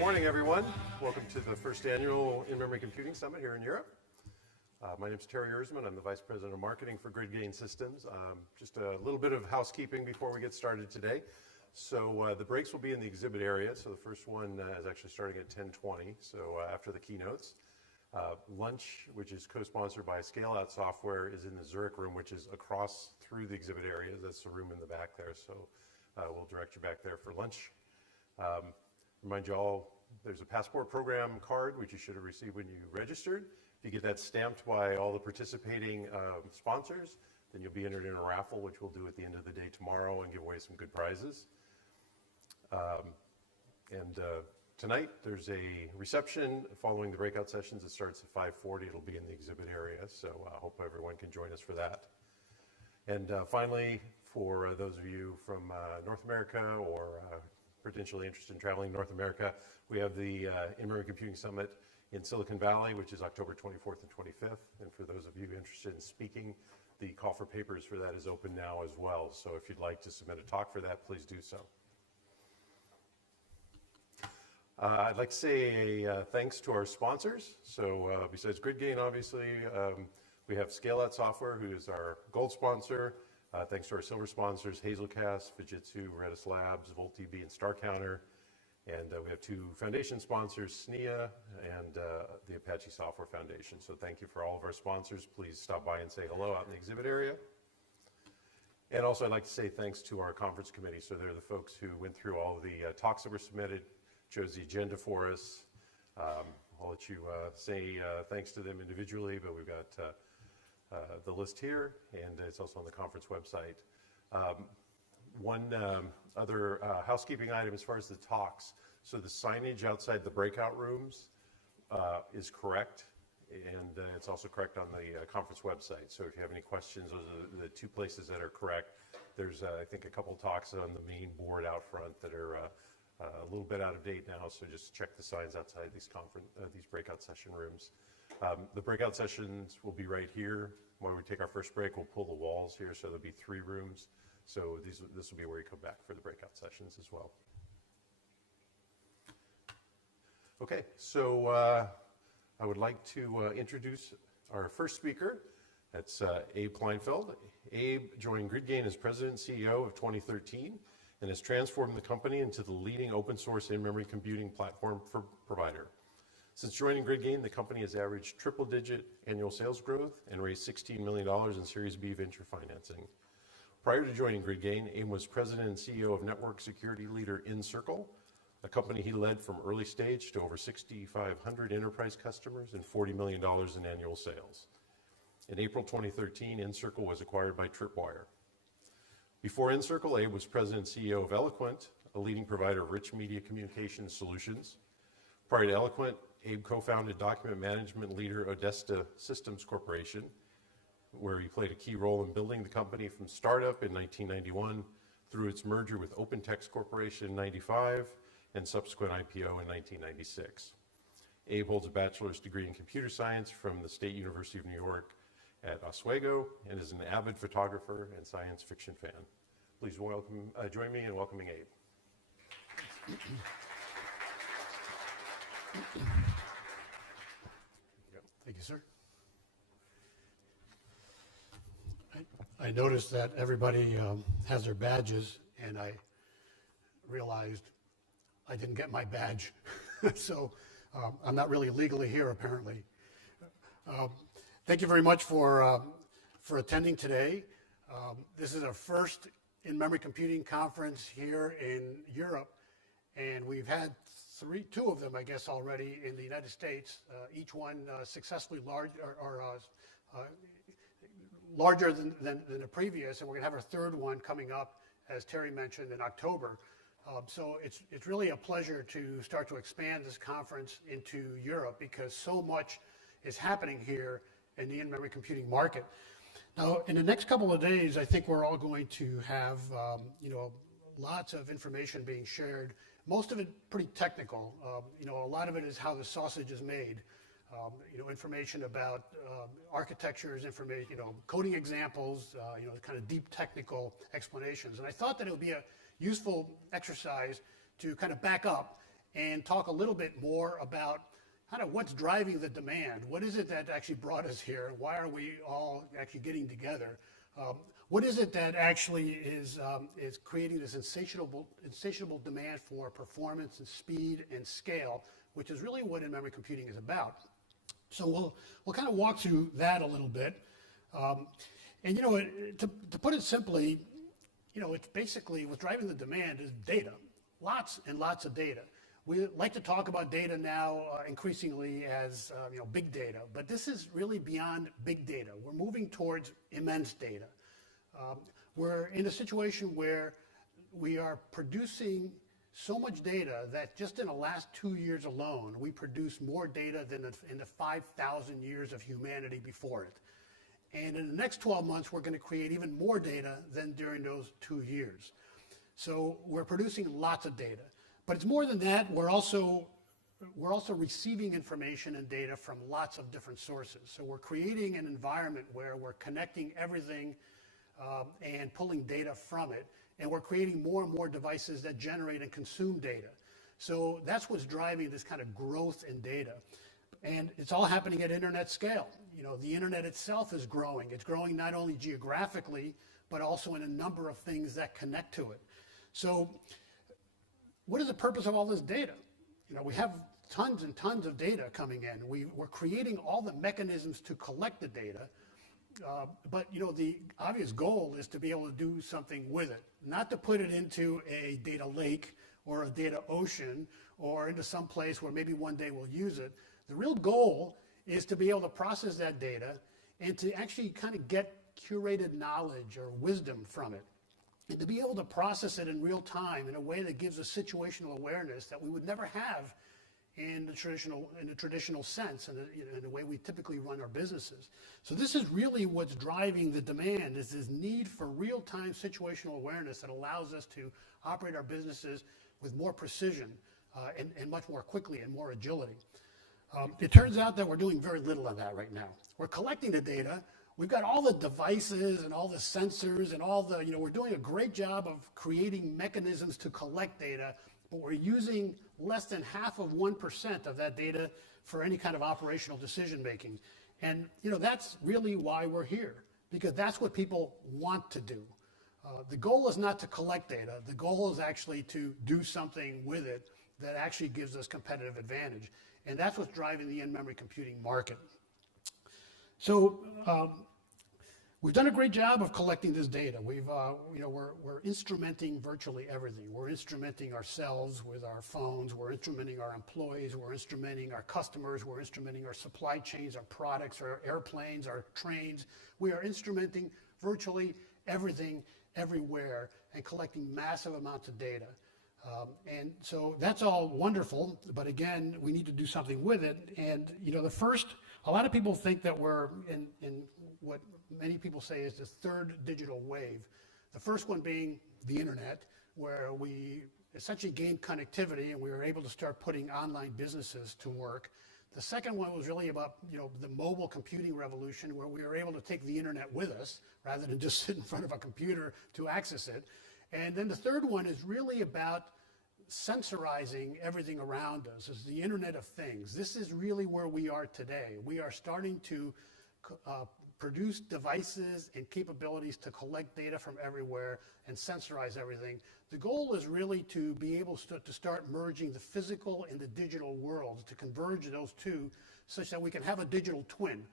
morning, everyone. Welcome to the first annual In-Memory Computing Summit here in Europe. My name is Terry Erzman. I'm the Vice President of Marketing for GridGain Systems. Just a little bit of housekeeping before we get started today. So the breaks will be in the exhibit area. So the first one is actually starting at 10:20, so after the keynotes. Lunch, which is co-sponsored by Scale-Out Software, is in the Zurich room, which is across through the exhibit area. That's the room in the back there, so we'll direct you back there for lunch. Remind you all, there's a passport program card, which you should have received when you registered. If you get that stamped by all the participating sponsors, then you'll be entered in a raffle, which we'll do at the end of the day tomorrow and give away some good prizes. Tonight, there's a reception following the breakout sessions. It starts at 5:40. It'll be in the exhibit area, so I hope everyone can join us for that. And finally, for those of you from North America or potentially interested in traveling to North America, we have the In-Memory Computing Summit in Silicon Valley, which is October 24th and 25th. And for those of you interested in speaking, the call for papers for that is open now as well. So if you'd like to submit a talk for that, please do so. I'd like to say a thanks to our sponsors. So besides GridGain, obviously, we have Scale-Out Software, who is our gold sponsor. Thanks to our silver sponsors, Hazelcast, Fujitsu, Redis Labs, VoltDB, and StarCounter. And we have two foundation sponsors, SNIA and the Apache Software Foundation. So thank you for all of our sponsors. Please stop by and say hello out in the exhibit area. And also I'd like to say thanks to our conference committee. So they're the folks who went through all of the talks that were submitted, chose the agenda for us. I'll let you say thanks to them individually, but we've got the list here, and it's also on the conference website. One other housekeeping item as far as the talks. So the signage outside the breakout rooms is correct, and it's also correct on the conference website. So if you have any questions, those are the two places that are correct. There's, I think, a couple talks on the main board out front that are a little bit out of date now, so just check the signs outside these breakout session rooms. The breakout sessions will be right here. When we take our first break, we'll pull the walls here, so there'll be 3 rooms. So this will be where you come back for the breakout sessions as well. Okay, so I would like to introduce our first speaker. That's Abe Kleinfeld. Abe joined GridGain as President and CEO of 2013 and has transformed the company into the leading open source in-memory computing platform provider. Since joining GridGain, the company has averaged triple-digit annual sales growth and raised $16 million in Series B venture financing. Prior to joining GridGain, Abe was president and CEO of network security leader nCircle, a company he led from early stage to over 6,500 enterprise customers and $40 million in annual sales. In April 2013, nCircle was acquired by Tripwire. Before nCircle, Abe was president and CEO of Eloquent, a leading provider of rich media communication solutions. Prior to Eloquent, Abe co-founded document management leader Odesta Systems Corporation, where he played a key role in building the company from startup in 1991 through its merger with OTEX Corporation in 1995 and subsequent IPO in 1996. Abe holds a bachelor's degree in computer science from the State University of New York at Oswego and is an avid photographer and science fiction fan. Please join me in welcoming Abe. Thank you, sir. I noticed that everybody has their badges, and I realized I didn't get my badge. So I'm not really legally here, apparently. Thank you very much for attending today. This is our first in-memory computing conference here in Europe, and we've had two of them, I guess, already in the United States, each one successfully larger than the previous, and we're going to have our third one coming up, as Terry mentioned, in October. So it's really a pleasure to start to expand this conference into Europe because so much is happening here in the in-memory computing market. Now, in the next couple of days, I think we're all going to have lots of information being shared. Most of it pretty technical. A lot of it is how the sausage is made. Information about architectures, information, coding examples, kind of deep technical explanations. And I thought that it would be a useful exercise to kind of back up and talk a little bit more about kind of what's driving the demand. What is it that actually brought us here? Why are we all actually getting together? What is it that actually is creating this insatiable demand for performance and speed and scale, which is really what in-memory computing is about. So we'll kind of walk through that a little bit. And you know, to put it simply, you know, it's basically what's driving the demand is data, lots and lots of data. We like to talk about data now increasingly as you know, big data, but this is really beyond big data. We're moving towards immense data. We're in a situation where we are producing so much data that just in the last 2 years alone, we produce more data than in the 5,000 years of humanity before it. And in the next 12 months, we're going to create even more data than during those 2 years. So we're producing lots of data. But it's more than that. We're also receiving information and data from lots of different sources. So we're creating an environment where we're connecting everything and pulling data from it. And we're creating more and more devices that generate and consume data. So that's what's driving this kind of growth in data. And it's all happening at internet scale. You know, the internet itself is growing. It's growing not only geographically, but also in a number of things that connect to it. So what is the purpose of all this data? You know, we have tons and tons of data coming in. We're creating all the mechanisms to collect the data. But you know, the obvious goal is to be able to do something with it, not to put it into a data lake or a data ocean or into some place where maybe one day we'll use it. The real goal is to be able to process that data and to actually kind of get curated knowledge or wisdom from it, and to be able to process it in real time in a way that gives us situational awareness that we would never have in the traditional sense, and in the way we typically run our businesses. So this is really what's driving the demand, is this need for real-time situational awareness that allows us to operate our businesses with more precision and much more quickly and more agility. It turns out that we're doing very little of that right now. We're collecting the data. We've got all the devices and all the sensors and all the, you know, we're doing a great job of creating mechanisms to collect data, but we're using less than 0.5% of that data for any kind of operational decision making. And you know, that's really why we're here, because that's what people want to do. The goal is not to collect data. The goal is actually to do something with it that actually gives us competitive advantage. And that's what's driving the in-memory computing market. So we've done a great job of collecting this data. We've, you know, we're instrumenting virtually everything. We're instrumenting ourselves with our phones. We're instrumenting our employees. We're instrumenting our customers. We're instrumenting our supply chains, our products, our airplanes, our trains. We are instrumenting virtually everything, everywhere, and collecting massive amounts of data. And so that's all wonderful, but again, we need to do something with it. And you know, a lot of people think that we're in what many people say is the third digital wave. The first one being the internet, where we essentially gained connectivity and we were able to start putting online businesses to work. The second one was really about, you know, the mobile computing revolution, where we were able to take the internet with us rather than just sit in front of a computer to access it. And then the third one is really about sensorizing everything around us. It's the Internet of Things. This is really where we are today. We are starting to produce devices and capabilities to collect data from everywhere and sensorize everything. The goal is really to be able to start merging the physical and the digital worlds, to converge those two such that we can have a digital twin.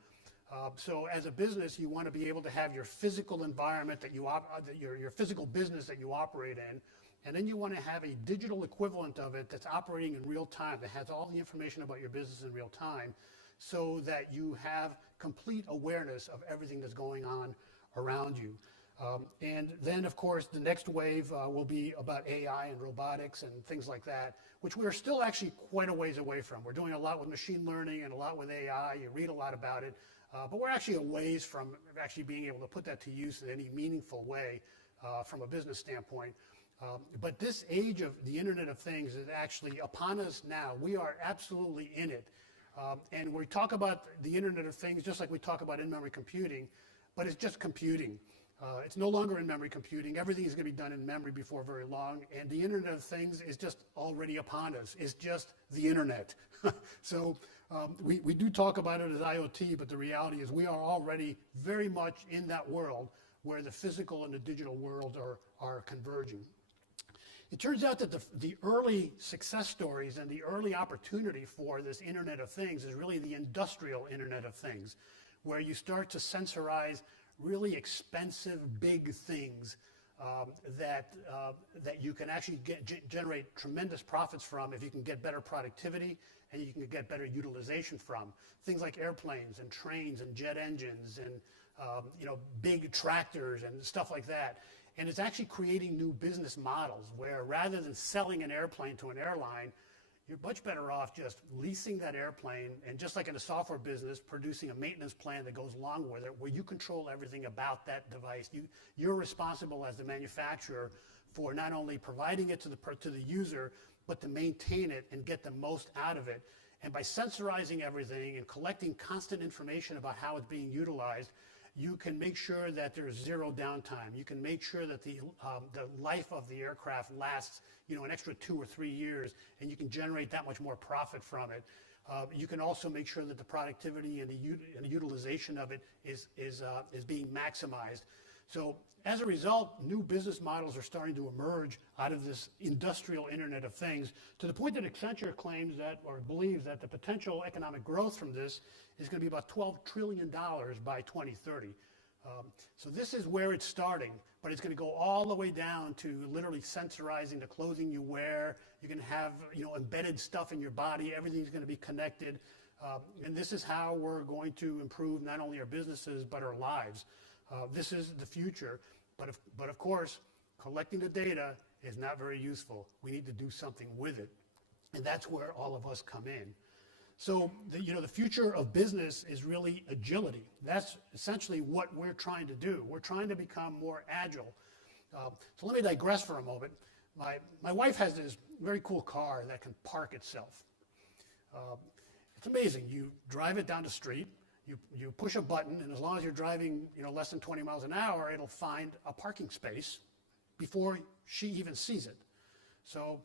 So as a business, you want to be able to have your physical environment that your physical business that you operate in, and then you want to have a digital equivalent of it that's operating in real time, that has all the information about your business in real time, so that you have complete awareness of everything that's going on around you. And then, of course, the next wave will be about AI and robotics and things like that, which we're still actually quite a ways away from. We're doing a lot with machine learning and a lot with AI. You read a lot about it. But we're actually a ways from actually being able to put that to use in any meaningful way from a business standpoint. But this age of the Internet of Things is actually upon us now. We are absolutely in it. And we talk about the Internet of Things just like we talk about in-memory computing, but it's just computing. It's no longer in memory computing. Everything is going to be done in memory before very long. And the Internet of Things is just already upon us. It's just the Internet. So we do talk about it as IoT, but the reality is we are already very much in that world where the physical and the digital world are converging. It turns out that the early success stories and the early opportunity for this Internet of Things is really the industrial Internet of Things, where you start to sensorize really expensive, big things that you can actually generate tremendous profits from if you can get better productivity and you can get better utilization from. Things like airplanes and trains and jet engines and big tractors and stuff like that. And it's actually creating new business models where rather than selling an airplane to an airline, you're much better off just leasing that airplane and just like in the software business, producing a maintenance plan that goes along with it where you control everything about that device. You're responsible as the manufacturer for not only providing it to the user, but to maintain it and get the most out of it. And by sensorizing everything and collecting constant information about how it's being utilized, you can make sure that there's zero downtime. You can make sure that the life of the aircraft lasts, an extra 2 or 3 years, and you can generate that much more profit from it. You can also make sure that the productivity and the utilization of it is being maximized. So as a result, new business models are starting to emerge out of this industrial Internet of Things to the point that Accenture claims that or believes that the potential economic growth from this is going to be about $12 trillion by 2030. So this is where it's starting, but it's going to go all the way down to literally sensorizing the clothing you wear. You can have embedded stuff in your body. Everything's going to be connected. And this is how we're going to improve not only our businesses, but our lives. This is the future, but of course, collecting the data is not very useful. We need to do something with it, and that's where all of us come in. So the future of business is really agility. That's essentially what we're trying to do. We're trying to become more agile. So let me digress for a moment. My wife has this very cool car that can park itself. It's amazing. You drive it down the street. You push a button, and as long as you're driving less than 20 miles an hour, it'll find a parking space before she even sees it. So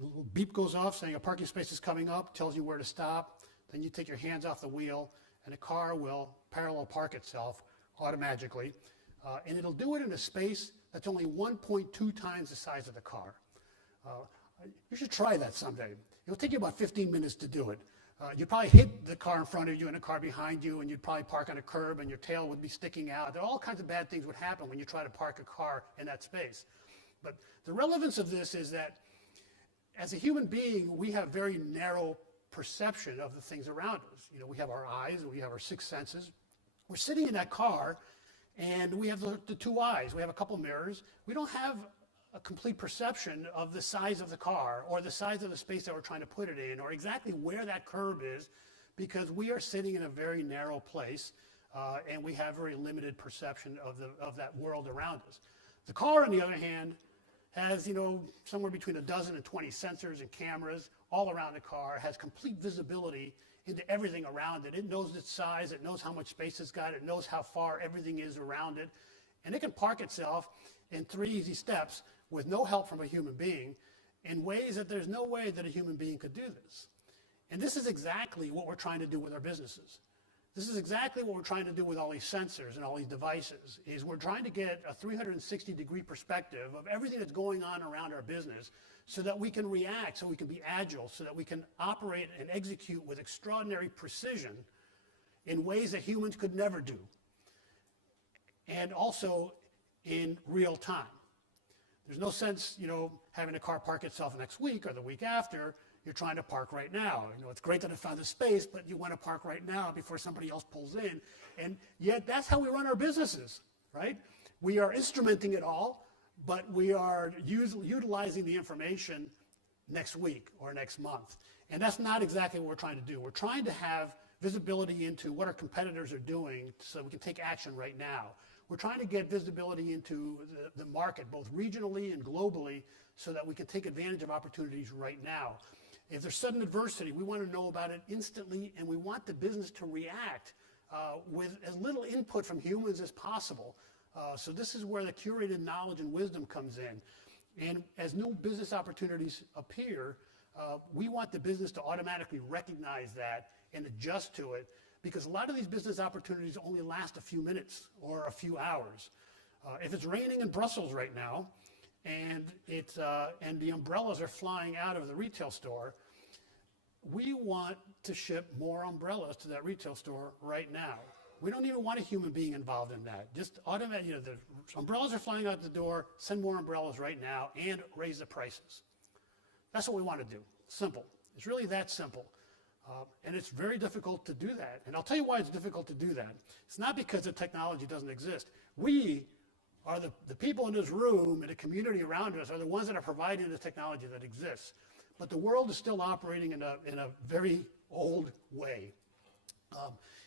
a little beep goes off saying a parking space is coming up, tells you where to stop. Then you take your hands off the wheel, and the car will parallel park itself automatically. And it'll do it in a space that's only 1.2 times the size of the car. You should try that someday. It'll take you about 15 minutes to do it. You'd probably hit the car in front of you and a car behind you, and you'd probably park on a curb and your tail would be sticking out. All kinds of bad things would happen when you try to park a car in that space. But the relevance of this is that as a human being, we have very narrow perception of the things around us. We have our eyes and we have our 6 senses. We're sitting in that car and we have the 2 eyes. We have a couple mirrors. We don't have a complete perception of the size of the car or the size of the space that we're trying to put it in or exactly where that curb is because we are sitting in a very narrow place and we have very limited perception of that world around us. The car, on the other hand, has somewhere between a dozen and 20 sensors and cameras all around the car, has complete visibility into everything around it. It knows its size, it knows how much space it's got, it knows how far everything is around it, and it can park itself in 3 easy steps with no help from a human being in ways that there's no way that a human being could do this. And this is exactly what we're trying to do with our businesses. This is exactly what we're trying to do with all these sensors and all these devices, is we're trying to get a 360-degree perspective of everything that's going on around our business so that we can react, so we can be agile, so that we can operate and execute with extraordinary precision in ways that humans could never do, and also in real time. There's no sense, having a car park itself next week or the week after. You're trying to park right now. It's great that I found the space, but you want to park right now before somebody else pulls in. And yet that's how we run our businesses, right? We are instrumenting it all, but we are utilizing the information next week or next month. And that's not exactly what we're trying to do. We're trying to have visibility into what our competitors are doing so we can take action right now. We're trying to get visibility into the market, both regionally and globally, so that we can take advantage of opportunities right now. If there's sudden adversity, we want to know about it instantly, and we want the business to react with as little input from humans as possible. So this is where the curated knowledge and wisdom comes in. And as new business opportunities appear, we want the business to automatically recognize that and adjust to it, because a lot of these business opportunities only last a few minutes or a few hours. If it's raining in Brussels right now, and the umbrellas are flying out of the retail store, we want to ship more umbrellas to that retail store right now. We don't even want a human being involved in that. Just automate, the umbrellas are flying out the door, send more umbrellas right now, and raise the prices. That's what we want to do. Simple. It's really that simple. And it's very difficult to do that. And I'll tell you why it's difficult to do that. It's not because the technology doesn't exist. We are the people in this room and the community around us are the ones that are providing the technology that exists. But the world is still operating in a very old way.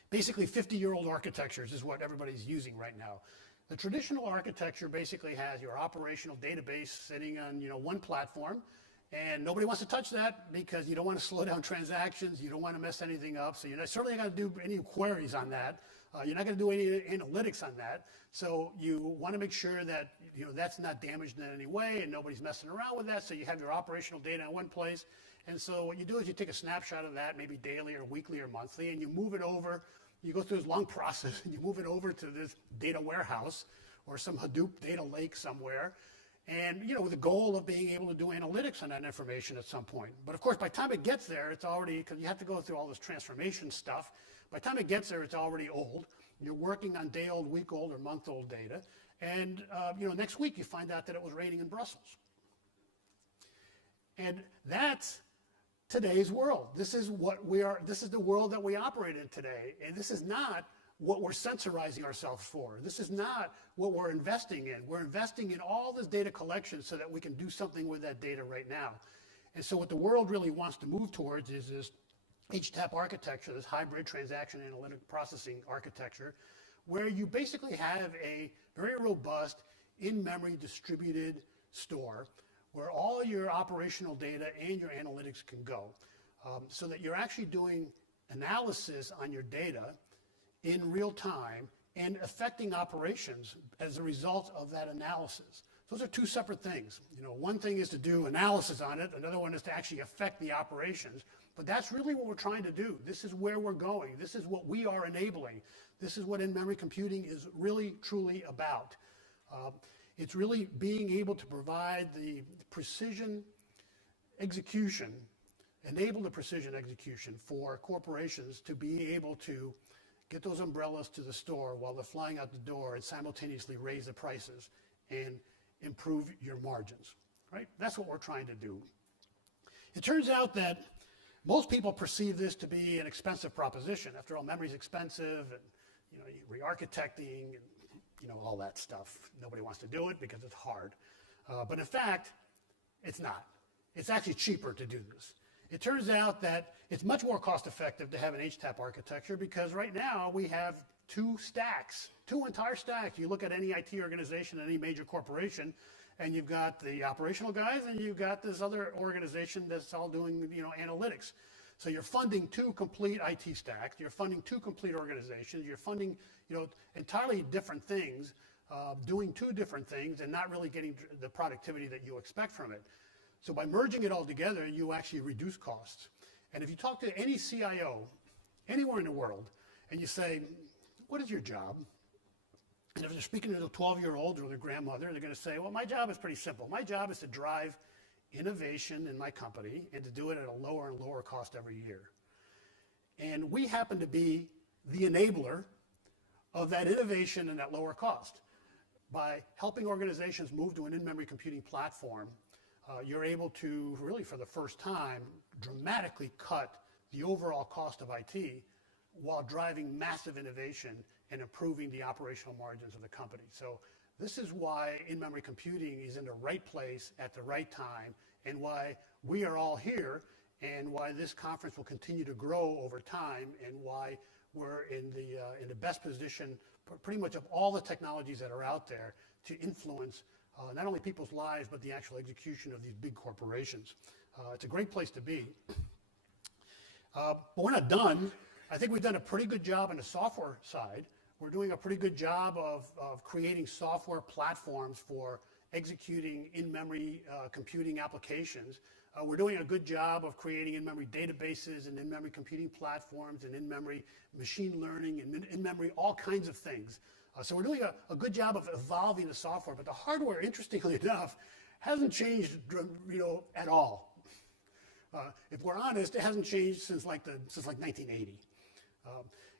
Basically, 50-year-old architectures is what everybody's using right now. The traditional architecture basically has your operational database sitting on one platform, and nobody wants to touch that because you don't want to slow down transactions, you don't want to mess anything up, so you're certainly not going to do any queries on that. You're not going to do any analytics on that. So you want to make sure that that's not damaged in any way and nobody's messing around with that. So you have your operational data in one place. And so what you do is you take a snapshot of that, maybe daily or weekly or monthly, and you move it over. You go through this long process and you move it over to this data warehouse or some Hadoop data lake somewhere. And with the goal of being able to do analytics on that information at some point. But of course, by the time it gets there, it's already, because you have to go through all this transformation stuff. By the time it gets there, it's already old. You're working on day-old, week-old, or month-old data. And next week you find out that it was raining in Brussels. And that's today's world. This is what we are. This is the world that we operate in today. And this is not what we're sensorizing ourselves for. This is not what we're investing in. We're investing in all this data collection so that we can do something with that data right now. And so what the world really wants to move towards is this HTAP architecture, this hybrid transaction analytic processing architecture, where you basically have a very robust in-memory distributed store where all your operational data and your analytics can go, so that you're actually doing analysis on your data in real time and affecting operations as a result of that analysis. Those are two separate things. One thing is to do analysis on it, another one is to actually affect the operations. But that's really what we're trying to do. This is where we're going. This is what we are enabling. This is what in-memory computing is really, truly about. It's really being able to provide the precision execution, enable the precision execution for corporations to be able to get those umbrellas to the store while they're flying out the door and simultaneously raise the prices and improve your margins, right? That's what we're trying to do. It turns out that most people perceive this to be an expensive proposition. After all, memory's expensive, and re-architecting, and all that stuff. Nobody wants to do it because it's hard. But in fact, it's not. It's actually cheaper to do this. It turns out that it's much more cost-effective to have an HTAP architecture because right now we have two entire stacks. You look at any IT organization, any major corporation, and you've got the operational guys, and you've got this other organization that's all doing, analytics. So you're funding two complete IT stacks. You're funding two complete organizations. You're funding, entirely different things, doing two different things, and not really getting the productivity that you expect from it. So by merging it all together, you actually reduce costs. And if you talk to any CIO anywhere in the world, and you say, "What is your job?" And if they're speaking to a 12-year-old or their grandmother, they're going to say, "Well, my job is pretty simple. My job is to drive innovation in my company and to do it at a lower and lower cost every year." And we happen to be the enabler of that innovation and that lower cost. By helping organizations move to an in-memory computing platform, you're able to really, for the first time, dramatically cut the overall cost of IT while driving massive innovation and improving the operational margins of the company. So this is why in-memory computing is in the right place at the right time, and why we are all here, and why this conference will continue to grow over time, and why we're in the best position pretty much of all the technologies that are out there to influence not only people's lives, but the actual execution of these big corporations. It's a great place to be. But we're not done. I think we've done a pretty good job on the software side. We're doing a pretty good job of creating software platforms for executing in-memory computing applications. We're doing a good job of creating in-memory databases and in-memory computing platforms and in-memory machine learning and in-memory all kinds of things. So we're doing a good job of evolving the software, but the hardware, interestingly enough, hasn't changed, at all. If we're honest, it hasn't changed since like 1980.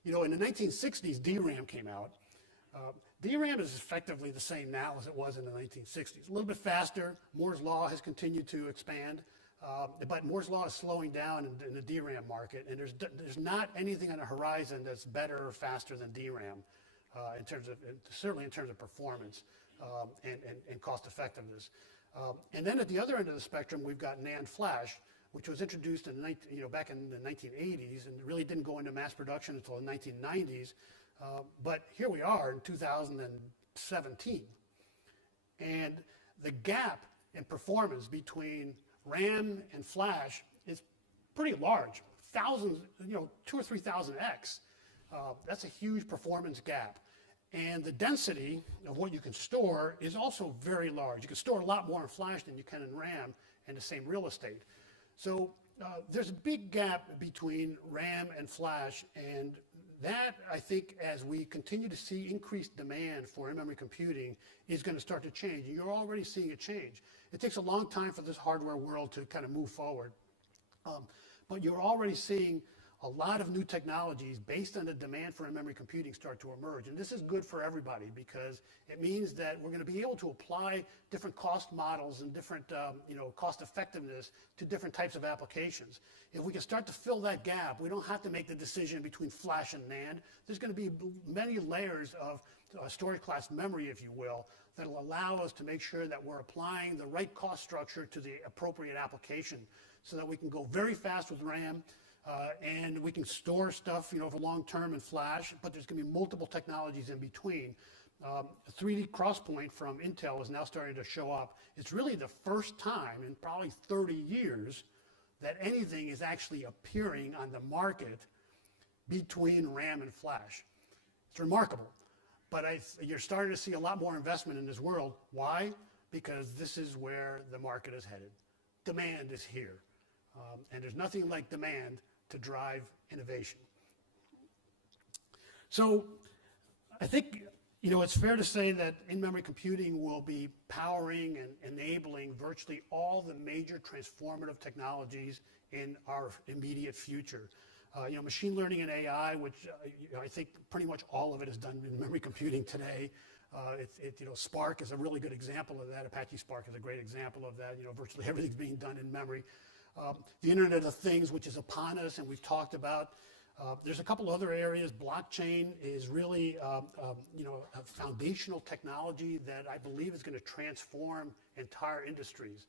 In the 1960s, DRAM came out. DRAM is effectively the same now as it was in the 1960s. A little bit faster. Moore's Law has continued to expand, but Moore's Law is slowing down in the DRAM market, and there's not anything on the horizon that's better or faster than DRAM certainly in terms of performance and cost effectiveness. And then at the other end of the spectrum, we've got NAND flash, which was introduced back in the 1980s and really didn't go into mass production until the 1990s. But here we are in 2017. And the gap in performance between RAM and flash is pretty large. Thousands, 2,000 or 3,000x. That's a huge performance gap. And the density of what you can store is also very large. You can store a lot more in flash than you can in RAM in the same real estate. So there's a big gap between RAM and flash, and that, I think, as we continue to see increased demand for in-memory computing, is going to start to change. And you're already seeing it change. It takes a long time for this hardware world to kind of move forward. But you're already seeing a lot of new technologies based on the demand for in-memory computing start to emerge. And this is good for everybody because it means that we're going to be able to apply different cost models and different cost effectiveness to different types of applications. If we can start to fill that gap, we don't have to make the decision between flash and NAND. There's going to be many layers of storage class memory, if you will, that will allow us to make sure that we're applying the right cost structure to the appropriate application so that we can go very fast with RAM, and we can store stuff, for long term in flash, but there's going to be multiple technologies in between. 3D XPoint from Intel is now starting to show up. It's really the first time in probably 30 years that anything is actually appearing on the market between RAM and flash. It's remarkable, but you're starting to see a lot more investment in this world. Why? Because this is where the market is headed. Demand is here, and there's nothing like demand to drive innovation. So I think it's fair to say that in-memory computing will be powering and enabling virtually all the major transformative technologies in our immediate future. Machine learning and AI, which I think pretty much all of it is done in memory computing today. Spark is a really good example of that. Apache Spark is a great example of that. Virtually everything's being done in memory. The Internet of Things, which is upon us, and we've talked about. There's a couple other areas. Blockchain is really a foundational technology that I believe is going to transform entire industries.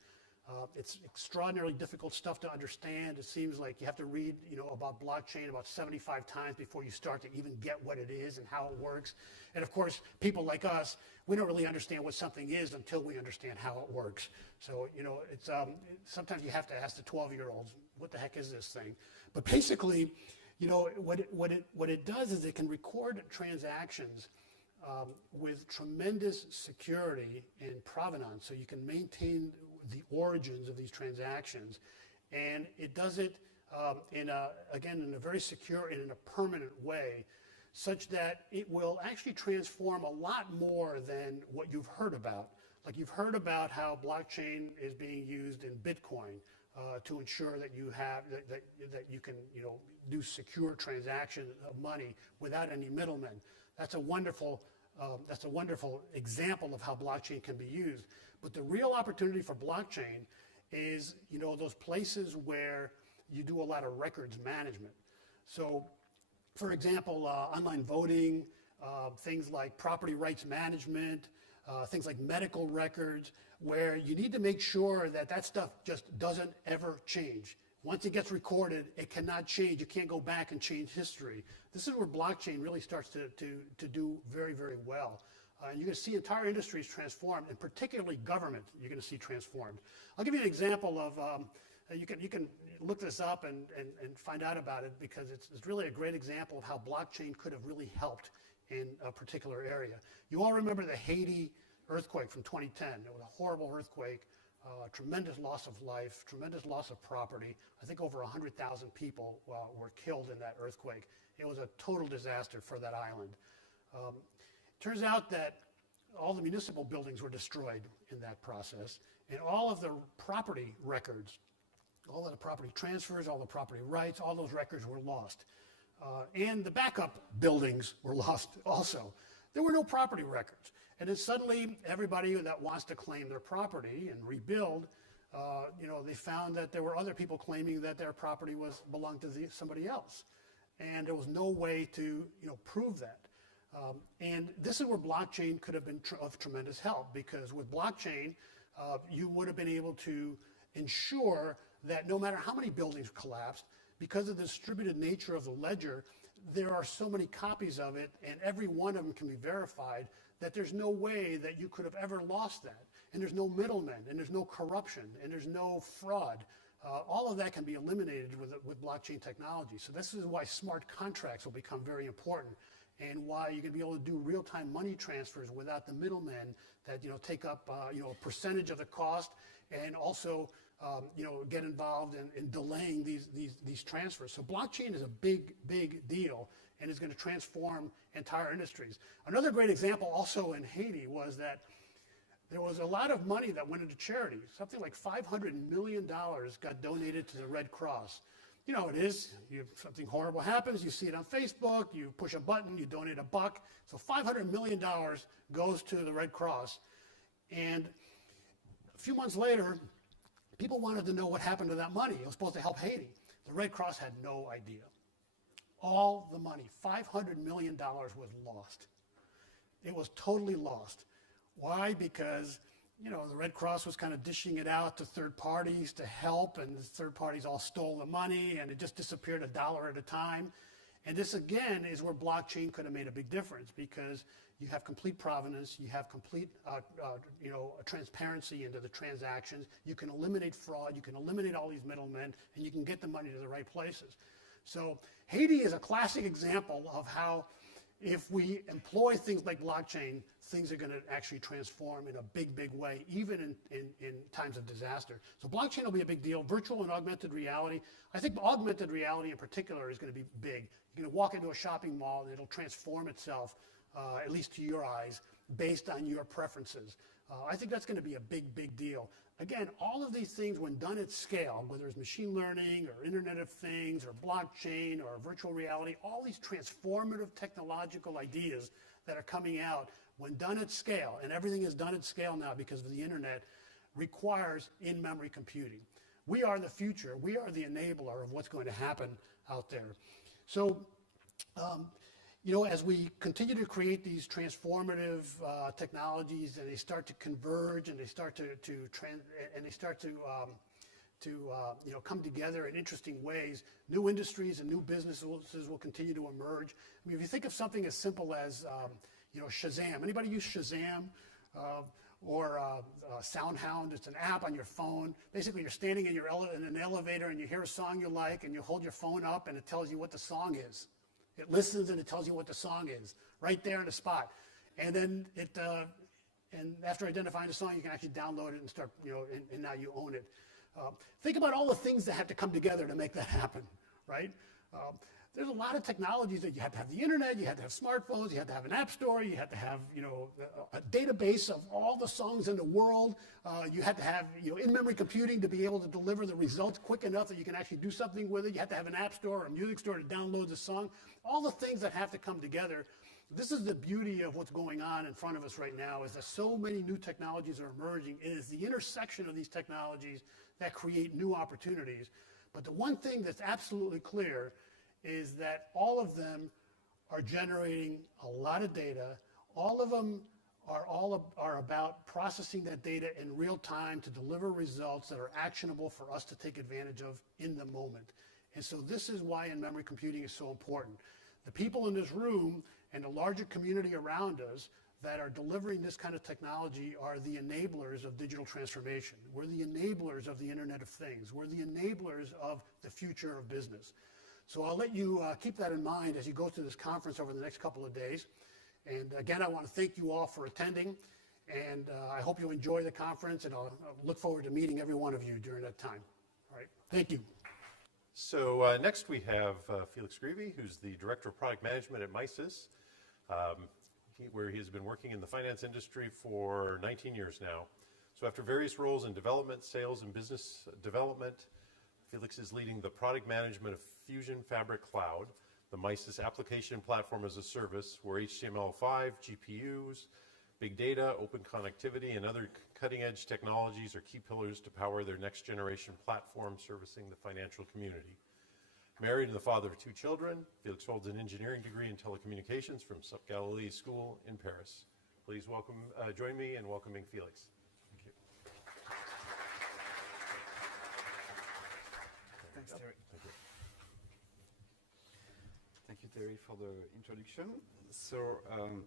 It's extraordinarily difficult stuff to understand. It seems like you have to read about blockchain about 75 times before you start to even get what it is and how it works. And of course, people like us, we don't really understand what something is until we understand how it works. So it's sometimes you have to ask the 12-year-olds, what the heck is this thing? But basically, what it does is it can record transactions with tremendous security and provenance, so you can maintain the origins of these transactions, and it does it in a very secure and in a permanent way, such that it will actually transform a lot more than what you've heard about. Like you've heard about how blockchain is being used in Bitcoin to ensure that you have that you can do secure transaction of money without any middlemen. That's a wonderful example of how blockchain can be used. But the real opportunity for blockchain is those places where you do a lot of records management. So, for example, online voting, things like property rights management, things like medical records, where you need to make sure that stuff just doesn't ever change. Once it gets recorded, it cannot change. You can't go back and change history. This is where blockchain really starts to do very, very well. You're going to see entire industries transformed, and particularly government you're going to see transformed. I'll give you an example of, you can look this up and find out about it, because it's really a great example of how blockchain could have really helped in a particular area. You all remember the Haiti earthquake from 2010. It was a horrible earthquake, tremendous loss of life, tremendous loss of property. I think over 100,000 people were killed in that earthquake. It was a total disaster for that island. Turns out that all the municipal buildings were destroyed in that process, and all of the property records, all of the property transfers, all the property rights, all those records were lost. And the backup buildings were lost also. There were no property records. And then suddenly everybody that wants to claim their property and rebuild, they found that there were other people claiming that their property belonged to somebody else. And there was no way to prove that. And this is where blockchain could have been of tremendous help, because with blockchain, you would have been able to ensure that no matter how many buildings collapsed, because of the distributed nature of the ledger, there are so many copies of it, and every one of them can be verified, that there's no way that you could have ever lost that. And there's no middlemen, and there's no corruption, and there's no fraud. All of that can be eliminated with blockchain technology. So this is why smart contracts will become very important, and why you can be able to do real-time money transfers without the middlemen that take up a percentage of the cost, and also get involved in delaying these transfers. So blockchain is a big deal, and is going to transform entire industries. Another great example also in Haiti was that there was a lot of money that went into charity. Something like $500 million got donated to the Red Cross. You know, it is, something horrible happens, you see it on Facebook, you push a button, you donate $1. So $500 million goes to the Red Cross. And a few months later, people wanted to know what happened to that money. It was supposed to help Haiti. The Red Cross had no idea. All the money, $500 million, was lost. It was totally lost. Why? Because the Red Cross was kind of dishing it out to third parties to help, and the third parties all stole the money, and it just disappeared $1 at a time. And this, again, is where blockchain could have made a big difference, because you have complete provenance, you have complete transparency into the transactions, you can eliminate fraud, you can eliminate all these middlemen, and you can get the money to the right places. So Haiti is a classic example of how, if we employ things like blockchain, things are going to actually transform in a big way, even in times of disaster. So blockchain will be a big deal. Virtual and augmented reality. I think augmented reality in particular is going to be big. You're going to walk into a shopping mall and it'll transform itself, at least to your eyes, based on your preferences. I think that's going to be a big deal. Again, all of these things, when done at scale, whether it's machine learning or Internet of Things or blockchain or virtual reality, all these transformative technological ideas that are coming out, when done at scale, and everything is done at scale now because of the Internet, requires in-memory computing. We are the future. We are the enabler of what's going to happen out there. So, as we continue to create these transformative technologies, and they start to converge, and they start to come together in interesting ways, new industries and new businesses will continue to emerge. I mean, if you think of something as simple as Shazam. Anybody use Shazam? Or SoundHound? It's an app on your phone. Basically, you're standing in an elevator and you hear a song you like, and you hold your phone up and it tells you what the song is. It listens and it tells you what the song is right there on the spot. And then and after identifying the song, you can actually download it and start, and now you own it. Think about all the things that have to come together to make that happen, right? There's a lot of technologies that you have to have the internet, you have to have smartphones, you have to have an app store, you have to have, a database of all the songs in the world. You have to have, in-memory computing to be able to deliver the results quick enough that you can actually do something with it. You have to have an app store or a music store to download the song. All the things that have to come together. This is the beauty of what's going on in front of us right now, is that so many new technologies are emerging. It is the intersection of these technologies that create new opportunities. But the one thing that's absolutely clear is that all of them are generating a lot of data. All of them are about processing that data in real time to deliver results that are actionable for us to take advantage of in the moment. And so this is why in-memory computing is so important. The people in this room and the larger community around us that are delivering this kind of technology are the enablers of digital transformation. We're the enablers of the Internet of Things. We're the enablers of the future of business. So I'll let you keep that in mind as you go through this conference over the next couple of days. And again, I want to thank you all for attending, and I hope you enjoy the conference, and I'll look forward to meeting every one of you during that time. All right, thank you. So next we have Felix Greevy, who's the Director of Product Management at MISIS, where he has been working in the finance industry for 19 years now. So after various roles in development, sales, and business development, Felix is leading the product management of Fusion Fabric Cloud, the MISIS application platform as a service, where HTML5, GPUs, big data, open connectivity, and other cutting-edge technologies are key pillars to power their next-generation platform servicing the financial community. Married and the father of 2 children, Felix holds an engineering degree in telecommunications from SUP Galilee School in Paris. Please join me in welcoming Felix. Thank you. Thanks, Terry. Thank you. Thank you, Terry, for the introduction. So,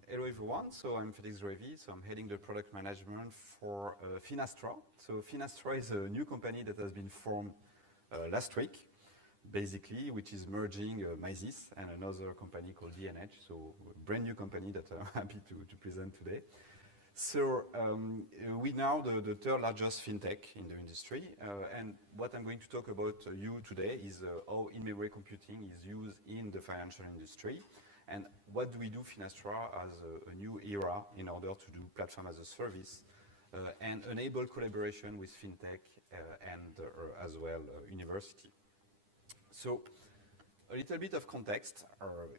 hello everyone. So I'm Felix Greevy. So I'm heading the product management for Finastra. So Finastra is a new company that has been formed last week, basically, which is merging MISIS and another company called D&H. So a brand new company that I'm happy to present today. So we now the third largest fintech in the industry, and what I'm going to talk about you today is how in-memory computing is used in the financial industry, and what do we do Finastra as a new era in order to do platform as a service and enable collaboration with fintech and as well university. So a little bit of context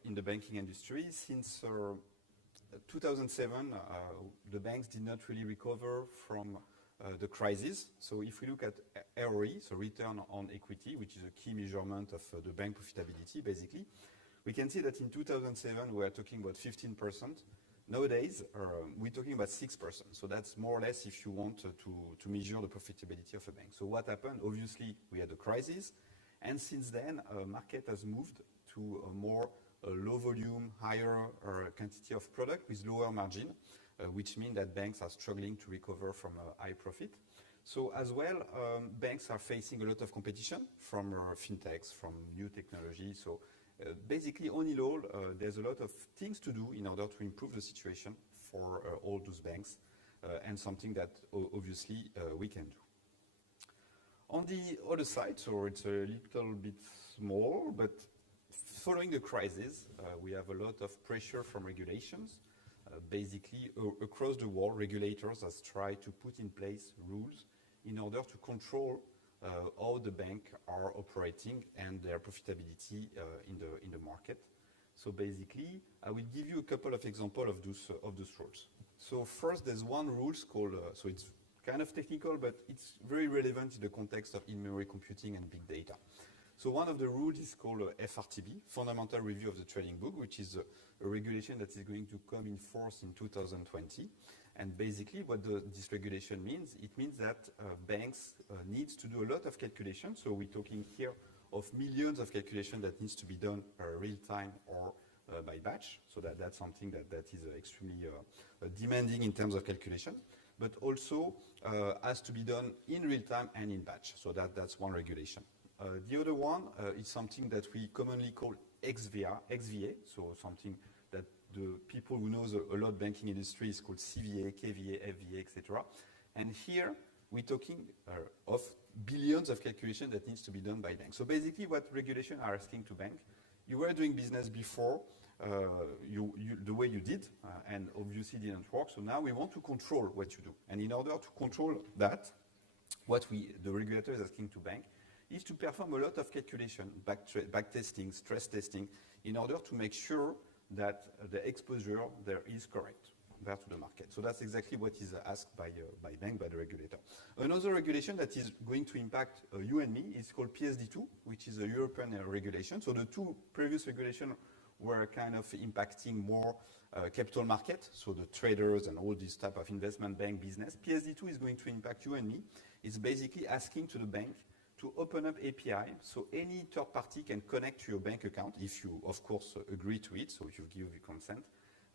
in the banking industry. Since 2007, the banks did not really recover from the crisis. So if we look at ROE, so return on equity, which is a key measurement of the bank profitability, basically, we can see that in 2007, we are talking about 15%. Nowadays, we're talking about 6%. So that's more or less if you want to measure the profitability of a bank. So what happened? Obviously, we had a crisis. And since then, market has moved to a more low volume, higher quantity of product with lower margin, which means that banks are struggling to recover from a high profit. So as well, banks are facing a lot of competition from fintechs, from new technology. So basically, all in all, there's a lot of things to do in order to improve the situation for all those banks, and something that obviously we can do. On the other side, so it's a little bit small, but following the crisis, we have a lot of pressure from regulations. Basically, across the world, regulators have tried to put in place rules in order to control how the banks are operating and their profitability in the market. So basically, I will give you a couple of examples of those rules. So first, there's one rule called, so it's kind of technical, but it's very relevant in the context of in-memory computing and big data. So one of the rules is called FRTB, Fundamental Review of the Trading Book, which is a regulation that is going to come in force in 2020. And basically what this regulation means, it means that banks need to do a lot of calculations. So we're talking here of millions of calculations that needs to be done real time or by batch. So that's something that is extremely demanding in terms of calculation, but also has to be done in real time and in batch. So that's one regulation. The other one is something that we commonly call XVA, so something that the people who knows a lot banking industry is called CVA, KVA, FVA, etc. And here we're talking of billions of calculations that needs to be done by banks. So basically what regulations are asking to bank, you were doing business before the way you did, and obviously didn't work. So now we want to control what you do. And in order to control that, what the regulator is asking to bank is to perform a lot of calculation, back testing, stress testing, in order to make sure that the exposure there is correct compared to the market. So that's exactly what is asked by bank, by the regulator. Another regulation that is going to impact you and me is called PSD2, which is a European regulation. So the two previous regulations were kind of impacting more capital market, so the traders and all this type of investment bank business. PSD2 is going to impact you and me. It's basically asking to the bank to open up API, so any third party can connect to your bank account if you, of course, agree to it, so if you give your consent,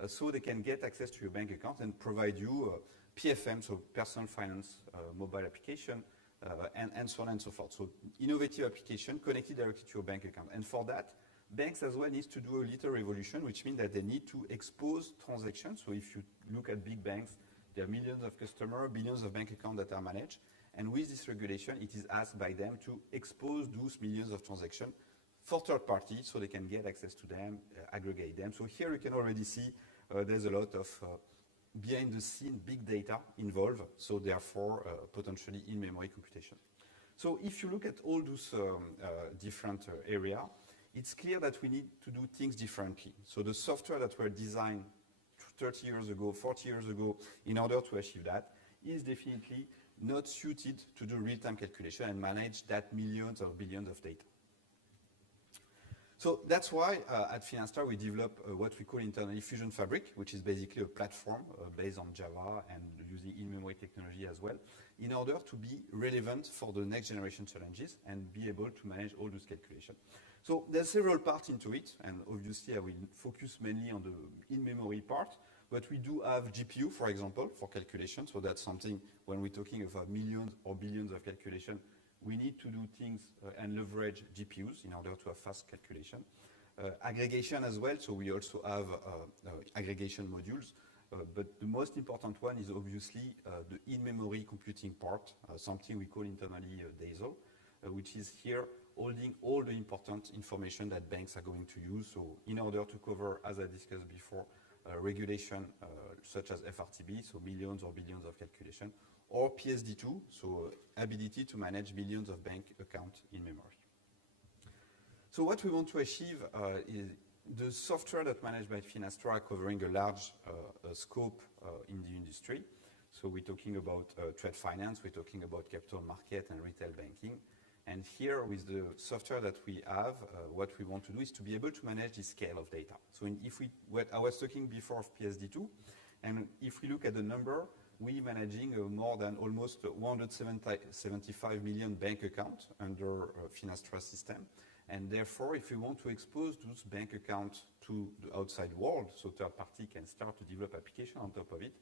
so they can get access to your bank account and provide you PFM, so personal finance mobile application, and so on and so forth. So innovative application connected directly to your bank account. And for that, banks as well need to do a little revolution, which means that they need to expose transactions. So if you look at big banks, there are millions of customers, billions of bank accounts that are managed. And with this regulation, it is asked by them to expose those millions of transactions for third parties so they can get access to them, aggregate them. So here you can already see there's a lot of behind the scene big data involved, so therefore potentially in-memory computation. So if you look at all those different areas, it's clear that we need to do things differently. So the software that were designed 30 years ago, 40 years ago, in order to achieve that, is definitely not suited to do real-time calculation and manage that millions or billions of data. So that's why at Finastar we develop what we call internally Fusion Fabric, which is basically a platform based on Java and using in-memory technology as well, in order to be relevant for the next generation challenges and be able to manage all those calculations. So there's several parts into it, and obviously I will focus mainly on the in-memory part, but we do have GPU, for example, for calculation. So that's something when we're talking about millions or billions of calculation, we need to do things and leverage GPUs in order to have fast calculation. Aggregation as well, so we also have aggregation modules, but the most important one is obviously the in-memory computing part, something we call internally DASO, which is here holding all the important information that banks are going to use. So in order to cover, as I discussed before, regulation such as FRTB, so millions or billions of calculation, or PSD2, so ability to manage millions of bank accounts in memory. So what we want to achieve is the software that managed by Finastar covering a large scope in the industry. So we're talking about trade finance, we're talking about capital market and retail banking. And here with the software that we have, what we want to do is to be able to manage the scale of data. So I was talking before of PSD2, and if we look at the number, we're managing more than almost 175 million bank accounts under Finastar system. And therefore, if we want to expose those bank accounts to the outside world, so third party can start to develop application on top of it,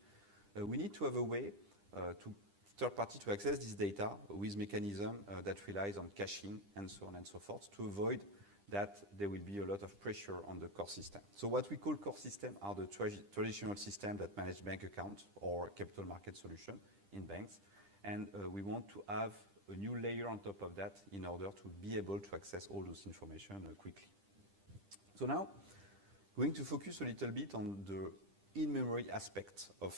we need to have a way to third party to access this data with mechanism that relies on caching and so on and so forth to avoid that there will be a lot of pressure on the core system. So what we call core system are the traditional systems that manage bank accounts or capital market solution in banks. And we want to have a new layer on top of that in order to be able to access all those information quickly. So now, going to focus a little bit on the in-memory aspect of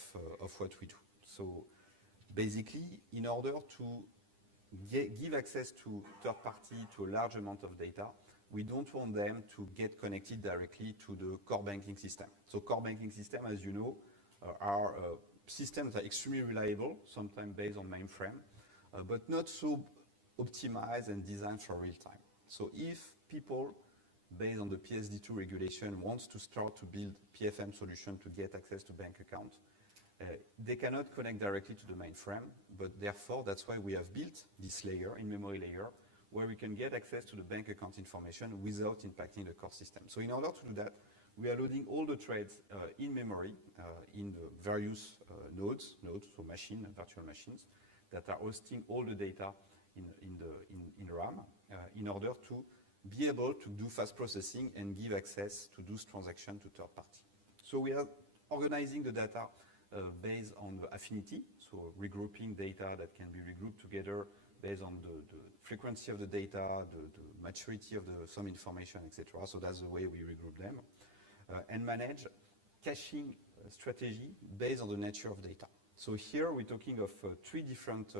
what we do. So basically, in order to give access to third party to a large amount of data, we don't want them to get connected directly to the core banking system. So core banking system, as you know, are systems that are extremely reliable, sometimes based on mainframe, but not so optimized and designed for real time. So if people, based on the PSD2 regulation, wants to start to build PFM solution to get access to bank account, they cannot connect directly to the mainframe, but therefore that's why we have built this layer, in-memory layer, where we can get access to the bank account information without impacting the core system. So in order to do that, we are loading all the trades in memory in the various nodes, so machine and virtual machines, that are hosting all the data in RAM in order to be able to do fast processing and give access to those transactions to third party. So we are organizing the data based on the affinity, so regrouping data that can be regrouped together based on the frequency of the data, the maturity of some information, etc. So that's the way we regroup them. And manage caching strategy based on the nature of data. So here we're talking of three different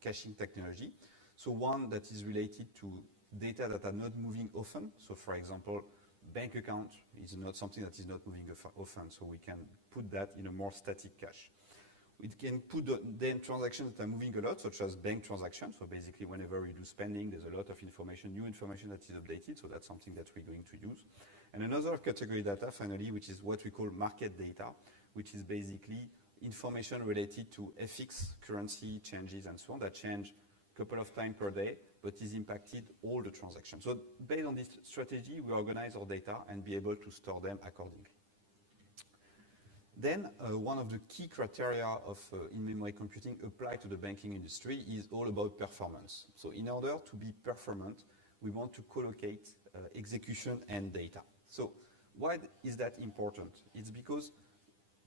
caching technology. So one that is related to data that are not moving often. So for example, bank account is not something that is not moving often, so we can put that in a more static cache. We can put then transactions that are moving a lot, such as bank transactions. So basically, whenever we do spending, there's a lot of information, new information that is updated. So that's something that we're going to use. And another category data, finally, which is what we call market data, which is basically information related to FX, currency changes, and so on, that change a couple of times per day, but is impacted all the transactions. So based on this strategy, we organize our data and be able to store them accordingly. Then one of the key criteria of in-memory computing applied to the banking industry is all about performance. So in order to be performant, we want to collocate execution and data. So why is that important? It's because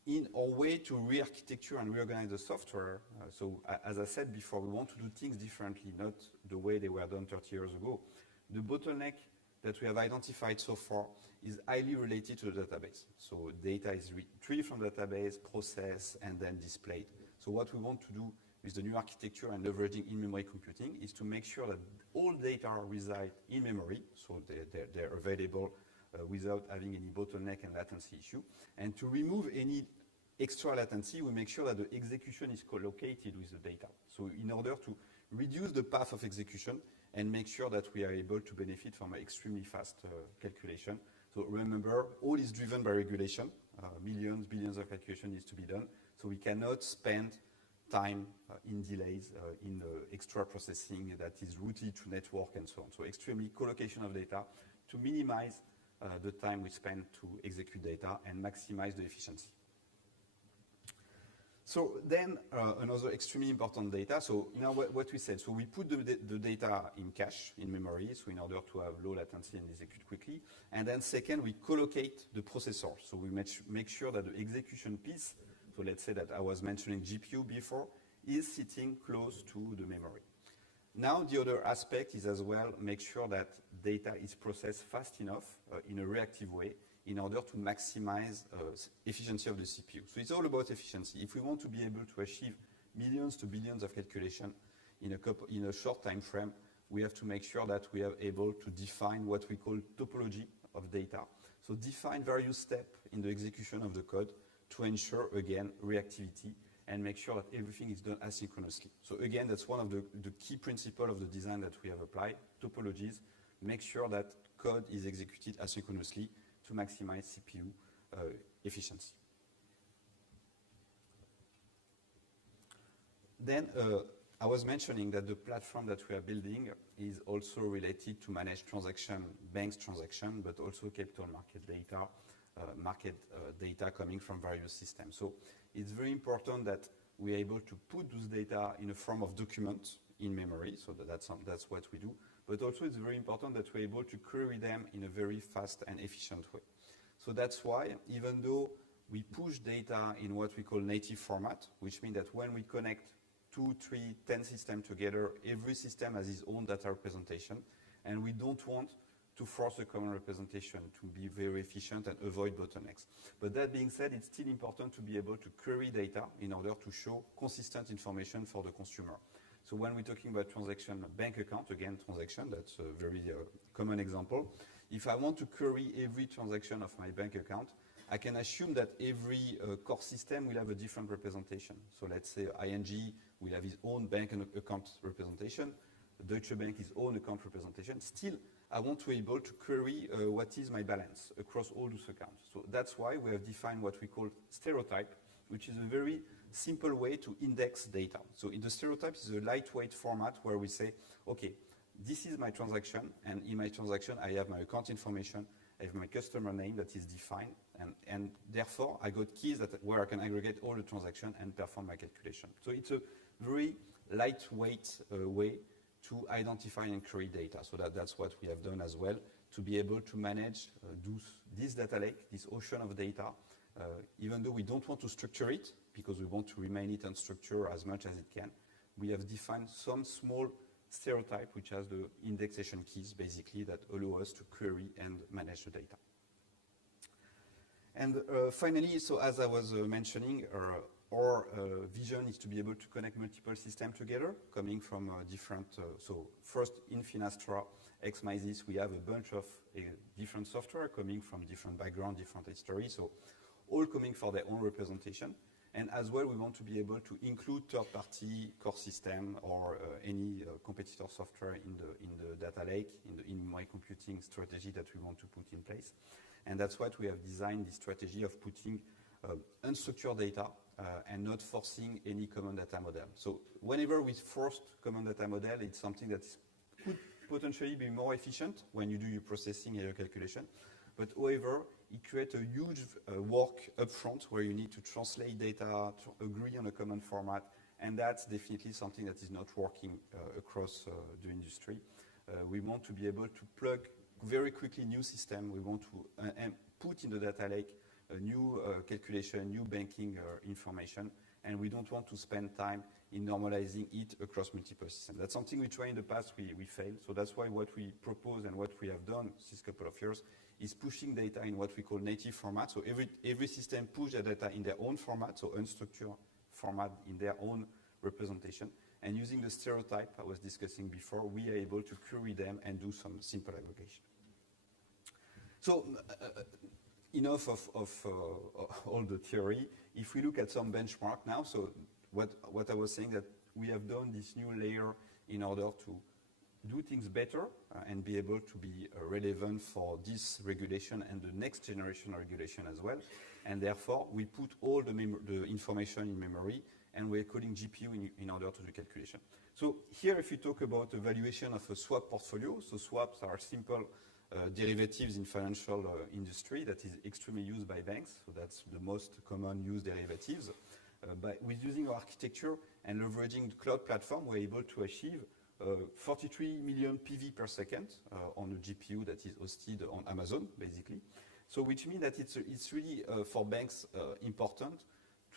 in our way to re-architecture and reorganize the software, as I said before, we want to do things differently, not the way they were done 30 years ago. The bottleneck that we have identified so far is highly related to the database. So data is retrieved from the database, processed, and then displayed. So what we want to do with the new architecture and leveraging in-memory computing is to make sure that all data reside in memory, so they're available without having any bottleneck and latency issue. And to remove any extra latency, we make sure that the execution is co-located with the data. So in order to reduce the path of execution and make sure that we are able to benefit from an extremely fast calculation. So remember, all is driven by regulation. Millions, billions of calculation needs to be done. So we cannot spend time in delays, in extra processing that is routed to network and so on. So extremely collocation of data to minimize the time we spend to execute data and maximize the efficiency. So then another extremely important data. So now what we said, so we put the data in cache, in memory, so in order to have low latency and execute quickly. And then second, we collocate the processor. So we make sure that the execution piece, so let's say that I was mentioning GPU before, is sitting close to the memory. Now the other aspect is as well make sure that data is processed fast enough in a reactive way in order to maximize efficiency of the CPU. So it's all about efficiency. If we want to be able to achieve millions to billions of calculation in a short time frame, we have to make sure that we are able to define what we call topology of data. So define various steps in the execution of the code to ensure, again, reactivity and make sure that everything is done asynchronously. So again, that's one of the key principles of the design that we have applied, topologies, make sure that code is executed asynchronously to maximize CPU efficiency. Then I was mentioning that the platform that we are building is also related to manage banks transaction, but also capital market data coming from various systems. So it's very important that we are able to put those data in a form of document in memory, so that's what we do. But also it's very important that we're able to query them in a very fast and efficient way. So that's why, even though we push data in what we call native format, which means that when we connect 2, 3, 10 systems together, every system has its own data representation, and we don't want to force a common representation to be very efficient and avoid bottlenecks. But that being said, it's still important to be able to query data in order to show consistent information for the consumer. So when we're talking about transaction, bank account, again, transaction, that's a very common example. If I want to query every transaction of my bank account, I can assume that every core system will have a different representation. So let's say ING will have its own bank and account representation, Deutsche Bank its own account representation. Still, I want to be able to query what is my balance across all those accounts. So that's why we have defined what we call stereotype, which is a very simple way to index data. So in the stereotype is a lightweight format where we say, okay, this is my transaction, and in my transaction I have my account information, I have my customer name that is defined, and therefore I got keys where I can aggregate all the transactions and perform my calculation. So it's a very lightweight way to identify and query data. So that's what we have done as well, to be able to manage this data lake, this ocean of data, even though we don't want to structure it, because we want to remain it unstructured as much as it can. We have defined some small stereotype, which has the indexation keys, basically, that allow us to query and manage the data. And finally, so as I was mentioning, our vision is to be able to connect multiple systems together, coming from different, so first in Finastra, XMysis, we have a bunch of different software coming from different background, different history, so all coming for their own representation. And as well, we want to be able to include third-party core system or any competitor software in the data lake, in my computing strategy that we want to put in place. And that's what we have designed, the strategy of putting unstructured data and not forcing any common data model. So whenever we force common data model, it's something that could potentially be more efficient when you do your processing and your calculation. But however, it creates a huge work upfront where you need to translate data, to agree on a common format, and that's definitely something that is not working across the industry. We want to be able to plug very quickly new system. We want to put in the data lake a new calculation, new banking information, and we don't want to spend time in normalizing it across multiple systems. That's something we tried in the past, we failed. So that's why what we propose and what we have done this couple of years is pushing data in what we call native format. So every system push their data in their own format, so unstructured format in their own representation. And using the stereotype I was discussing before, we are able to query them and do some simple aggregation. So enough of all the theory. If we look at some benchmark now, so what I was saying, that we have done this new layer in order to do things better and be able to be relevant for this regulation and the next generation regulation as well. And therefore, we put all the information in memory, and we're coding GPU in order to do calculation. So here, if you talk about the valuation of a swap portfolio, so swaps are simple derivatives in financial industry that is extremely used by banks. So that's the most common used derivatives. With using our architecture and leveraging the cloud platform, we're able to achieve 43 million PV per second on a GPU that is hosted on Amazon, basically. So which means that it's really for banks important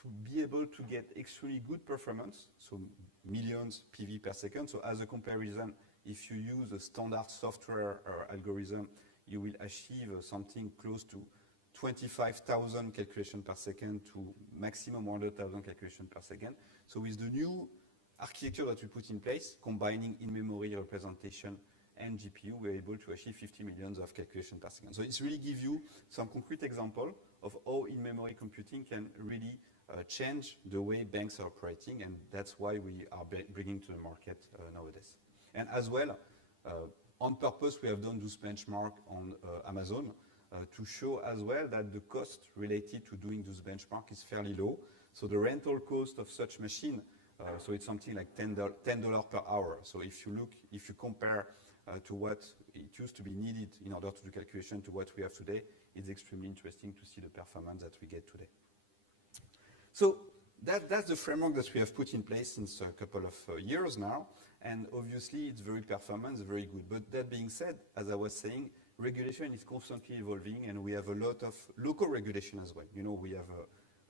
to be able to get extremely good performance, so millions PV per second. So as a comparison, if you use a standard software algorithm, you will achieve something close to 25,000 calculations per second to maximum 100,000 calculations per second. So with the new architecture that we put in place, combining in-memory representation and GPU, we're able to achieve 50 million of calculations per second. So it's really give you some concrete example of how in-memory computing can really change the way banks are operating, and that's why we are bringing to the market nowadays. And as well, on purpose, we have done this benchmark on Amazon to show as well that the cost related to doing this benchmark is fairly low. So the rental cost of such machine, so it's something like $10 per hour. So if you compare to what it used to be needed in order to do calculation to what we have today, it's extremely interesting to see the performance that we get today. So that's the framework that we have put in place since a couple of years now. And obviously, it's very performance, very good. But that being said, as I was saying, regulation is constantly evolving, and we have a lot of local regulation as well. You know, we have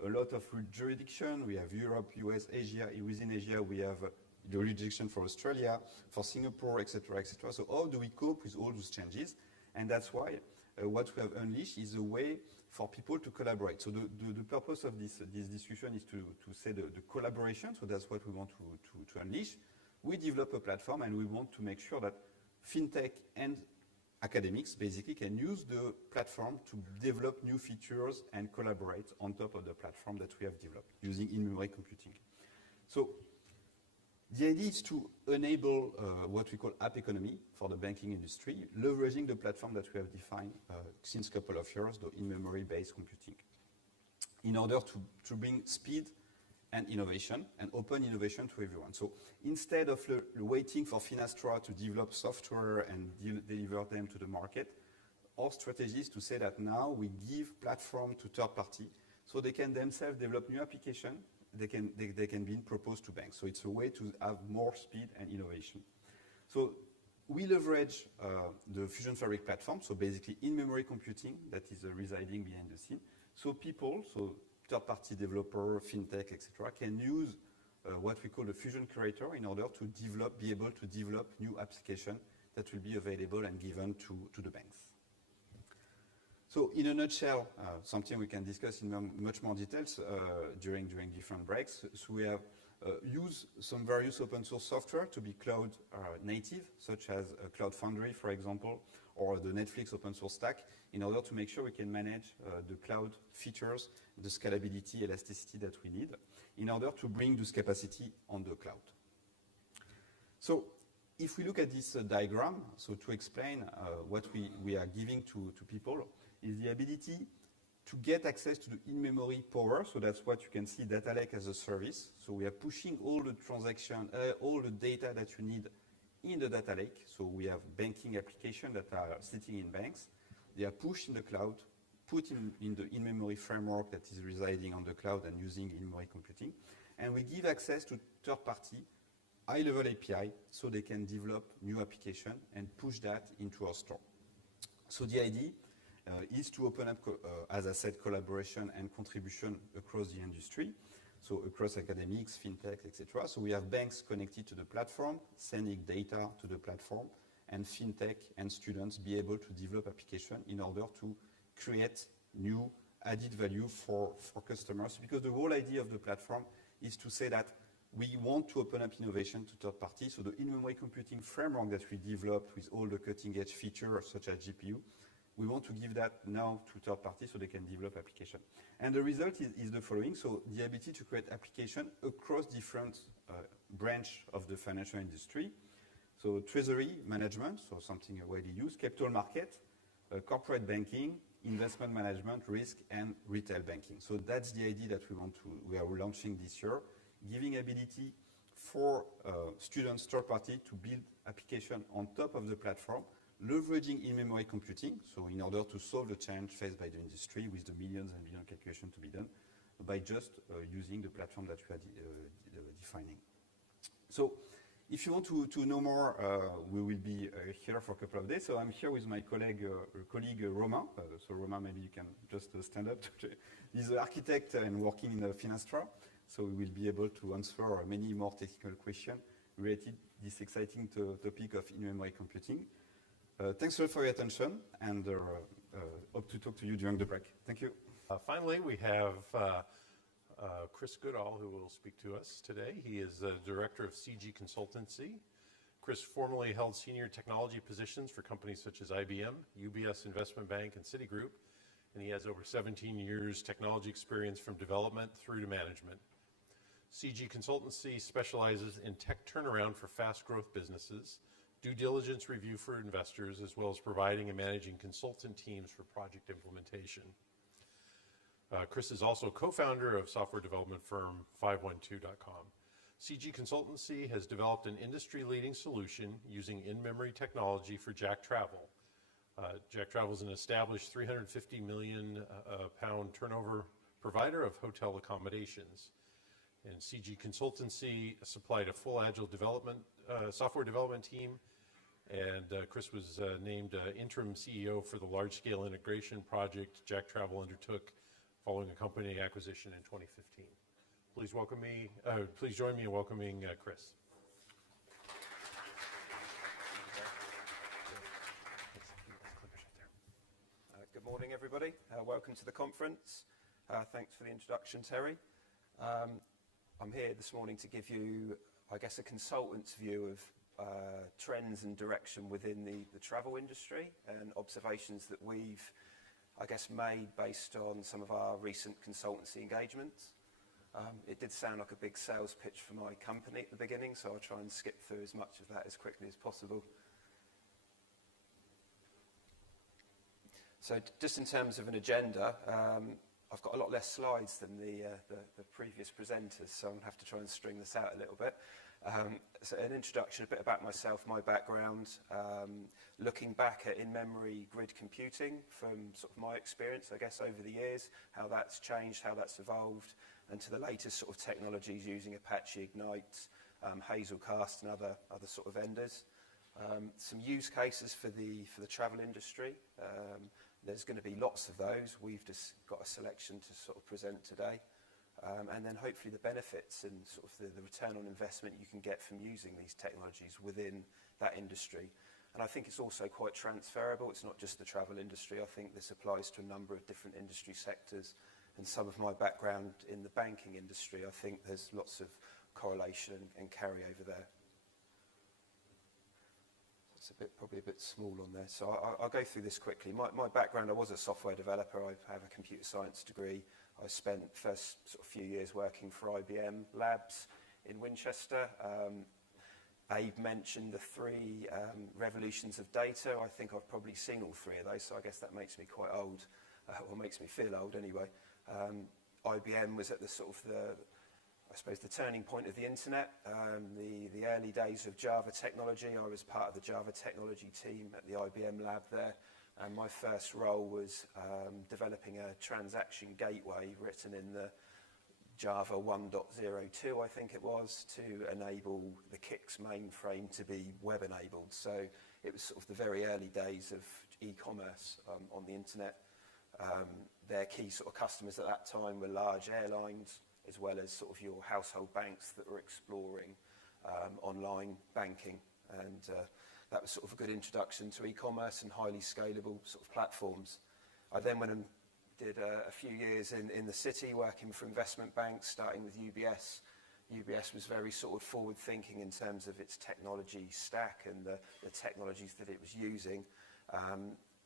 a lot of jurisdiction. We have Europe, US, Asia. Within Asia, we have the jurisdiction for Australia, for Singapore, etc., etc. So how do we cope with all those changes? And that's why what we have unleashed is a way for people to collaborate. So the purpose of this discussion is to say the collaboration. So that's what we want to unleash. We develop a platform, and we want to make sure that fintech and academics basically can use the platform to develop new features and collaborate on top of the platform that we have developed using in-memory computing. So the idea is to enable what we call app economy for the banking industry, leveraging the platform that we have defined since a couple of years, the in-memory based computing, in order to bring speed and innovation, and open innovation to everyone. So instead of waiting for Finastra to develop software and deliver them to the market, our strategy is to say that now we give platform to third party so they can themselves develop new application. They can be proposed to banks. So it's a way to have more speed and innovation. So we leverage the Fusion Fabric platform, so basically in-memory computing that is residing behind the scene. So people, third-party developer, fintech, etc., can use what we call the Fusion Curator in order to be able to develop new applications that will be available and given to the banks. So in a nutshell, something we can discuss in much more details during different breaks. So we have used some various open source software to be cloud native, such as Cloud Foundry, for example, or the Netflix open source stack, in order to make sure we can manage the cloud features, the scalability, elasticity that we need, in order to bring this capacity on the cloud. So if we look at this diagram, so to explain what we are giving to people, is the ability to get access to the in-memory power. So that's what you can see, data lake as a service. So we are pushing all the transaction, all the data that you need in the data lake. So we have banking applications that are sitting in banks. They are pushed in the cloud, put in the in-memory framework that is residing on the cloud and using in-memory computing. And we give access to third party high-level API so they can develop new application and push that into our store. So the idea is to open up, as I said, collaboration and contribution across the industry, so across academics, fintech, etc. So we have banks connected to the platform, sending data to the platform, and fintech and students be able to develop application in order to create new added value for customers. Because the whole idea of the platform is to say that we want to open up innovation to third parties. So the in-memory computing framework that we developed with all the cutting-edge features such as GPU, we want to give that now to third parties so they can develop application. And the result is the following. So the ability to create application across different branch of the financial industry. So treasury management, so something widely used, capital market, corporate banking, investment management, risk, and retail banking. So that's the idea that we are launching this year, giving ability for students, third party, to build application on top of the platform, leveraging in-memory computing, so in order to solve the challenge faced by the industry with the millions and billion calculations to be done, by just using the platform that we are defining. So if you want to know more, we will be here for a couple of days. So I'm here with my colleague Romain. So Romain, maybe you can just stand up. He's an architect and working in the Finastra. So we will be able to answer many more technical questions related to this exciting topic of in-memory computing. Thanks a lot for your attention, and hope to talk to you during the break. Thank you. Finally, we have Chris Goodall, who will speak to us today. He is the director of CG Consultancy. Chris formerly held senior technology positions for companies such as IBM, UBS Investment Bank, and Citigroup, and he has over 17 years technology experience from development through to management. CG Consultancy specializes in tech turnaround for fast growth businesses, due diligence review for investors, as well as providing and managing consultant teams for project implementation. Chris is also co-founder of software development firm 512.com. CG Consultancy has developed an industry-leading solution using in-memory technology for Jack Travel. Jack Travel is an established 350 million pound turnover provider of hotel accommodations. And CG Consultancy supplied a full agile development, software development team, and Chris was named interim CEO for the large-scale integration project Jack Travel undertook following a company acquisition in 2015. Please join me in welcoming Chris. Good morning, everybody. Welcome to the conference. Thanks for the introduction, Terry. I'm here this morning to give you, I guess, a consultant's view of trends and direction within the travel industry and observations that we've, I guess, made based on some of our recent consultancy engagements. It did sound like a big sales pitch for my company at the beginning, so I'll try and skip through as much of that as quickly as possible. So just in terms of an agenda, I've got a lot less slides than the previous presenters, so I'm going to have to try and string this out a little bit. So an introduction, a bit about myself, my background, looking back at in-memory grid computing from sort of my experience, I guess, over the years, how that's changed, how that's evolved, and to the latest sort of technologies using Apache Ignite, Hazelcast, and other sort of vendors. Some use cases for the travel industry. There's going to be lots of those. We've just got a selection to sort of present today. And then hopefully the benefits and sort of the return on investment you can get from using these technologies within that industry. And I think it's also quite transferable. It's not just the travel industry. I think this applies to a number of different industry sectors. And some of my background in the banking industry, I think there's lots of correlation and carryover there. It's probably a bit small on there. So I'll go through this quickly. My background, I was a software developer. I have a computer science degree. I spent the first sort of few years working for IBM Labs in Winchester. Abe mentioned the three revolutions of data. I think I've probably seen all three of those, so I guess that makes me quite old, or makes me feel old anyway. IBM was at the sort of I suppose the turning point of the internet, the early days of Java technology. I was part of the Java technology team at the IBM lab there, and my first role was developing a transaction gateway written in the Java 1.02, I think it was, to enable the Kix mainframe to be web-enabled. So it was sort of the very early days of e-commerce on the internet. Their key sort of customers at that time were large airlines, as well as sort of your household banks that were exploring online banking. And that was sort of a good introduction to e-commerce and highly scalable sort of platforms. I then went and did a few years in the city working for investment banks, starting with UBS. UBS was very sort of forward thinking in terms of its technology stack and the technologies that it was using.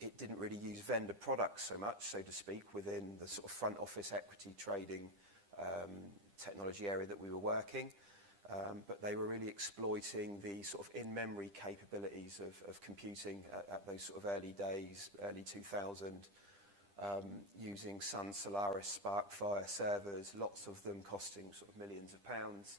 It didn't really use vendor products so much, so to speak, within the sort of front office equity trading technology area that we were working. But they were really exploiting the sort of in-memory capabilities of computing at those sort of early days, early 2000, using Sun Solaris SparkFire servers, lots of them costing sort of millions of pounds,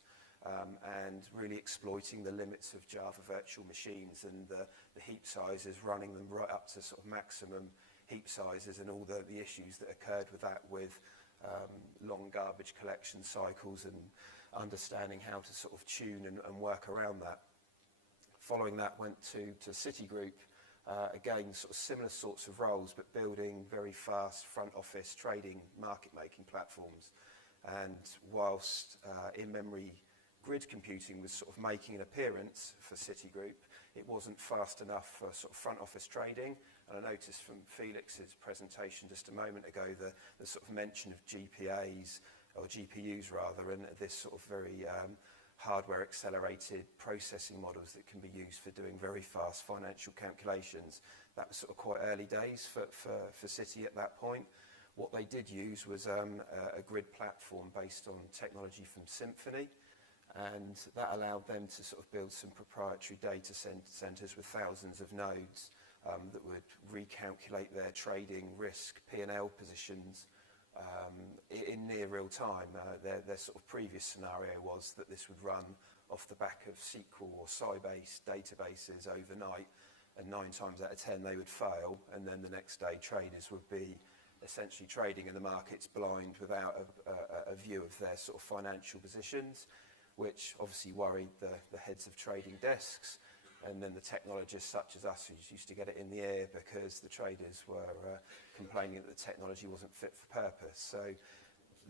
and really exploiting the limits of Java virtual machines and the heap sizes, running them right up to sort of maximum heap sizes, and all the issues that occurred with that, with long garbage collection cycles and understanding how to sort of tune and work around that. Following that, went to Citigroup, again sort of similar sorts of roles, but building very fast front office trading market making platforms. And whilst in-memory grid computing was sort of making an appearance for Citigroup, it wasn't fast enough for sort of front office trading. And I noticed from Felix's presentation just a moment ago the sort of mention of GPAs, or GPUs rather, and this sort of very hardware accelerated processing models that can be used for doing very fast financial calculations. That was sort of quite early days for Citi at that point. What they did use was a grid platform based on technology from Symphony, and that allowed them to sort of build some proprietary data centers with thousands of nodes that would recalculate their trading risk P&L positions in near real time. Their sort of previous scenario was that this would run off the back of SQL or Sybase databases overnight, and 9 times out of 10 they would fail, and then the next day traders would be essentially trading in the markets blind without a view of their sort of financial positions, which obviously worried the heads of trading desks, and then the technologists such as us who used to get it in the air because the traders were complaining that the technology wasn't fit for purpose. So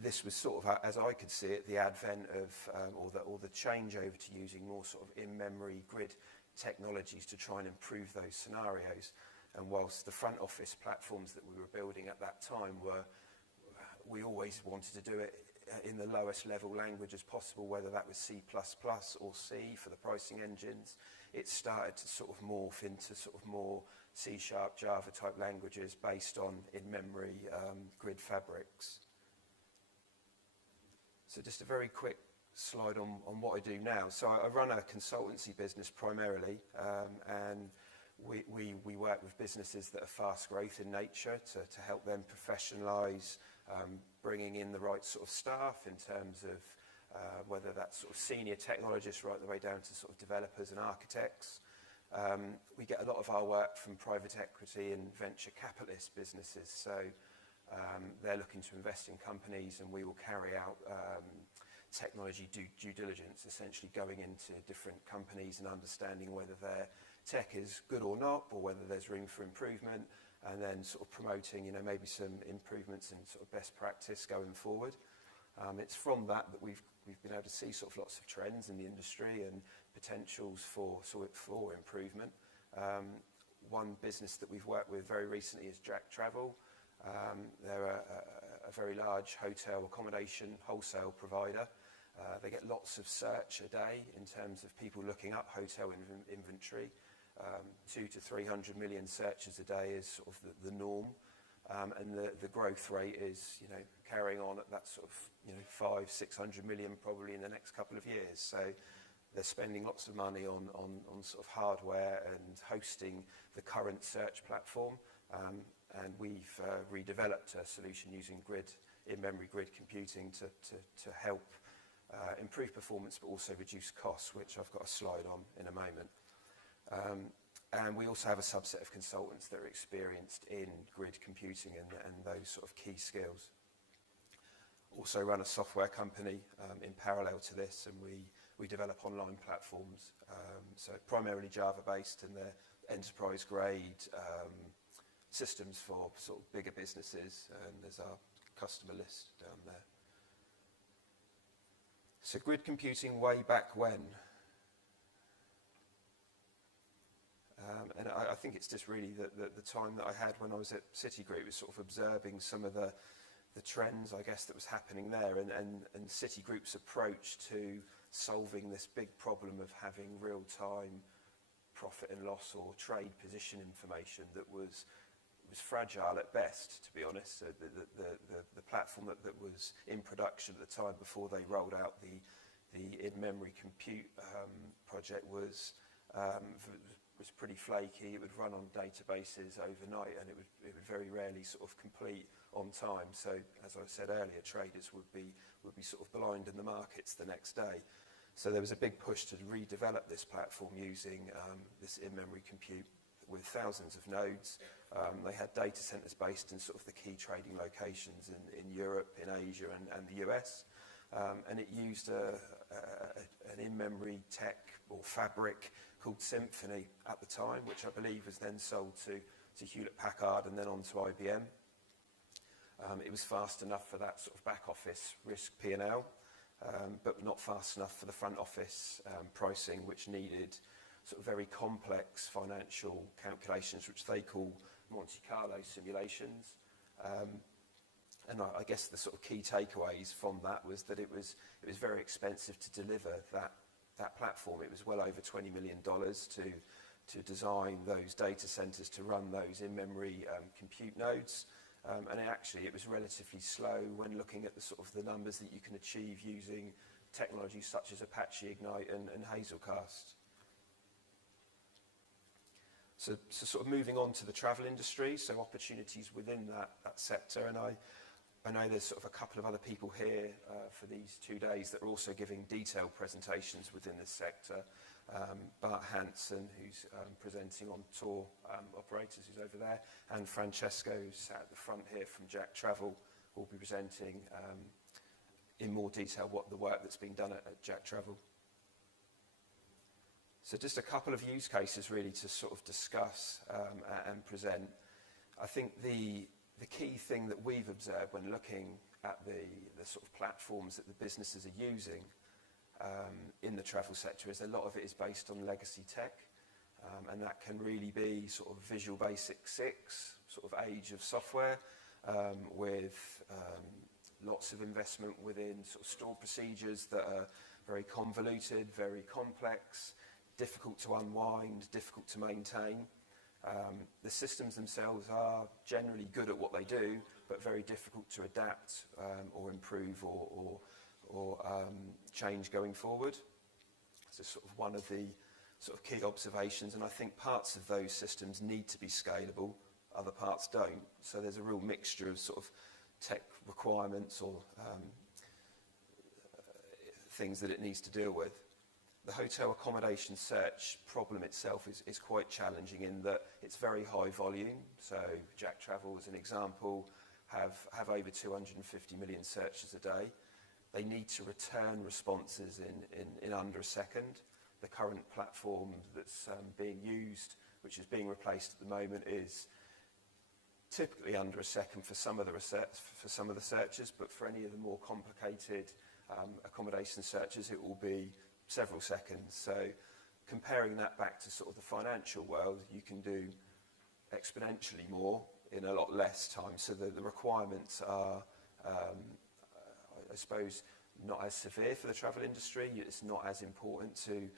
this was sort of, as I could see it, the advent of, or the changeover to using more sort of in-memory grid technologies to try and improve those scenarios. And whilst the front office platforms that we were building at that time we always wanted to do it in the lowest level language as possible, whether that was C++ or C for the pricing engines. It started to sort of morph into sort of more C#, Java type languages based on in-memory grid fabrics. So just a very quick slide on what I do now. So I run a consultancy business primarily, and we work with businesses that are fast growth in nature to help them professionalise, bringing in the right sort of staff in terms of whether that's sort of senior technologists right the way down to sort of developers and architects. We get a lot of our work from private equity and venture capitalist businesses. So they're looking to invest in companies, and we will carry out technology due diligence, essentially going into different companies and understanding whether their tech is good or not, or whether there's room for improvement, and then sort of promoting, maybe some improvements in sort of best practice going forward. It's from that we've been able to see sort of lots of trends in the industry and potentials for improvement. One business that we've worked with very recently is Jack Travel. They're a very large hotel accommodation wholesale provider. They get lots of search a day in terms of people looking up hotel inventory. 200 to 300 million searches a day is sort of the norm, and the growth rate is carrying on at that sort of 500-600 million probably in the next couple of years. So they're spending lots of money on sort of hardware and hosting the current search platform, and we've redeveloped a solution using in-memory grid computing to help improve performance but also reduce costs, which I've got a slide on in a moment. And we also have a subset of consultants that are experienced in grid computing and those sort of key skills. also run a software company in parallel to this, and we develop online platforms. So primarily Java-based, and they're enterprise-grade systems for sort of bigger businesses, and there's our customer list down there. So grid computing way back when. And I think it's just really the time that I had when I was at Citigroup was sort of observing some of the trends, I guess, that was happening there, and Citigroup's approach to solving this big problem of having real-time profit and loss or trade position information that was fragile at best, to be honest. So the platform that was in production at the time before they rolled out the in-memory compute project was pretty flaky. It would run on databases overnight, and it would very rarely sort of complete on time. So, as I said earlier, traders would be sort of blind in the markets the next day. So there was a big push to redevelop this platform using this in-memory compute with thousands of nodes. They had data centers based in sort of the key trading locations in Europe, in Asia, and the US. And it used an in-memory tech or fabric called Symphony at the time, which I believe was then sold to Hewlett-Packard and then on to IBM. It was fast enough for that sort of back office risk P&L, but not fast enough for the front office pricing, which needed sort of very complex financial calculations, which they call Monte Carlo simulations. And I guess the sort of key takeaways from that was that it was very expensive to deliver that platform. It was well over $20 million to design those data centers to run those in-memory compute nodes. And it was relatively slow when looking at the sort of the numbers that you can achieve using technologies such as Apache Ignite and Hazelcast. So sort of moving on to the travel industry, so opportunities within that sector. And I know there's sort of a couple of other people here for these 2 days that are also giving detailed presentations within this sector. Bart Hansen, who's presenting on tour operators, who's over there, and Francesco, who's sat at the front here from Jack Travel, will be presenting in more detail what the work that's being done at Jack Travel. So just a couple of use cases really to sort of discuss and present. I think the key thing that we've observed when looking at the sort of platforms that the businesses are using in the travel sector is a lot of it is based on legacy tech, and that can really be sort of Visual Basic 6, sort of age of software, with lots of investment within sort of stored procedures that are very convoluted, very complex, difficult to unwind, difficult to maintain. The systems themselves are generally good at what they do, but very difficult to adapt or improve or change going forward. So sort of one of the sort of key observations, and I think parts of those systems need to be scalable, other parts don't. So there's a real mixture of sort of tech requirements or things that it needs to deal with. The hotel accommodation search problem itself is quite challenging in that it's very high volume. So Jack Travel, as an example, have over 250 million searches a day. They need to return responses in under a second. The current platform that's being used, which is being replaced at the moment, is typically under a second for some of the searches, but for any of the more complicated accommodation searches, it will be several seconds. So comparing that back to sort of the financial world, you can do exponentially more in a lot less time. So the requirements are, I suppose, not as severe for the travel industry. It's not as important to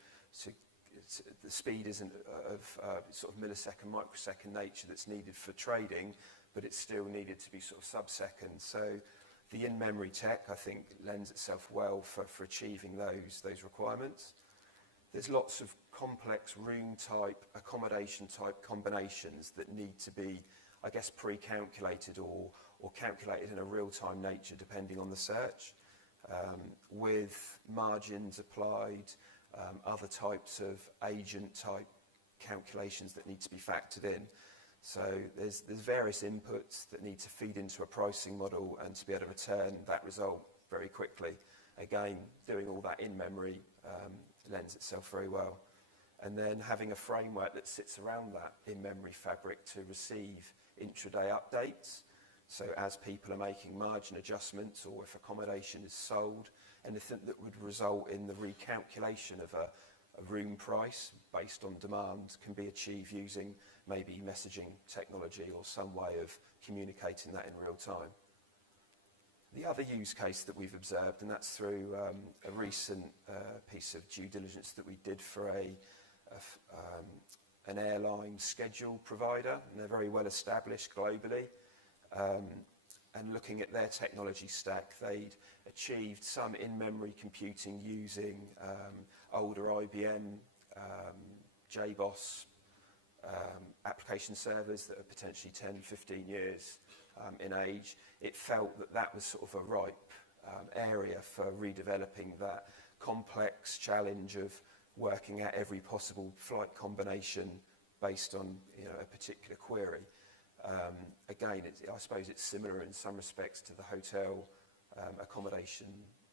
the speed isn't of sort of millisecond, microsecond nature that's needed for trading, but it's still needed to be sort of sub-second. So the in-memory tech, I think, lends itself well for achieving those requirements. There's lots of complex room-type, accommodation-type combinations that need to be, I guess, pre-calculated or calculated in a real-time nature, depending on the search, with margins applied, other types of agent-type calculations that need to be factored in. So there's various inputs that need to feed into a pricing model and to be able to return that result. very quickly. Again, doing all that in memory lends itself very well. And then having a framework that sits around that in-memory fabric to receive intraday updates. So as people are making margin adjustments, or if accommodation is sold, anything that would result in the recalculation of a room price based on demand can be achieved using maybe messaging technology or some way of communicating that in real time. The other use case that we've observed, and that's through a recent piece of due diligence that we did for an airline schedule provider, and they're very well established globally. And looking at their technology stack, they'd achieved some in-memory computing using older IBM, JBoss application servers that are potentially 10, 15 years in age. It felt that that was sort of a ripe area for redeveloping that complex challenge of working out every possible flight combination based on a particular query. Again, I suppose it's similar in some respects to the hotel accommodation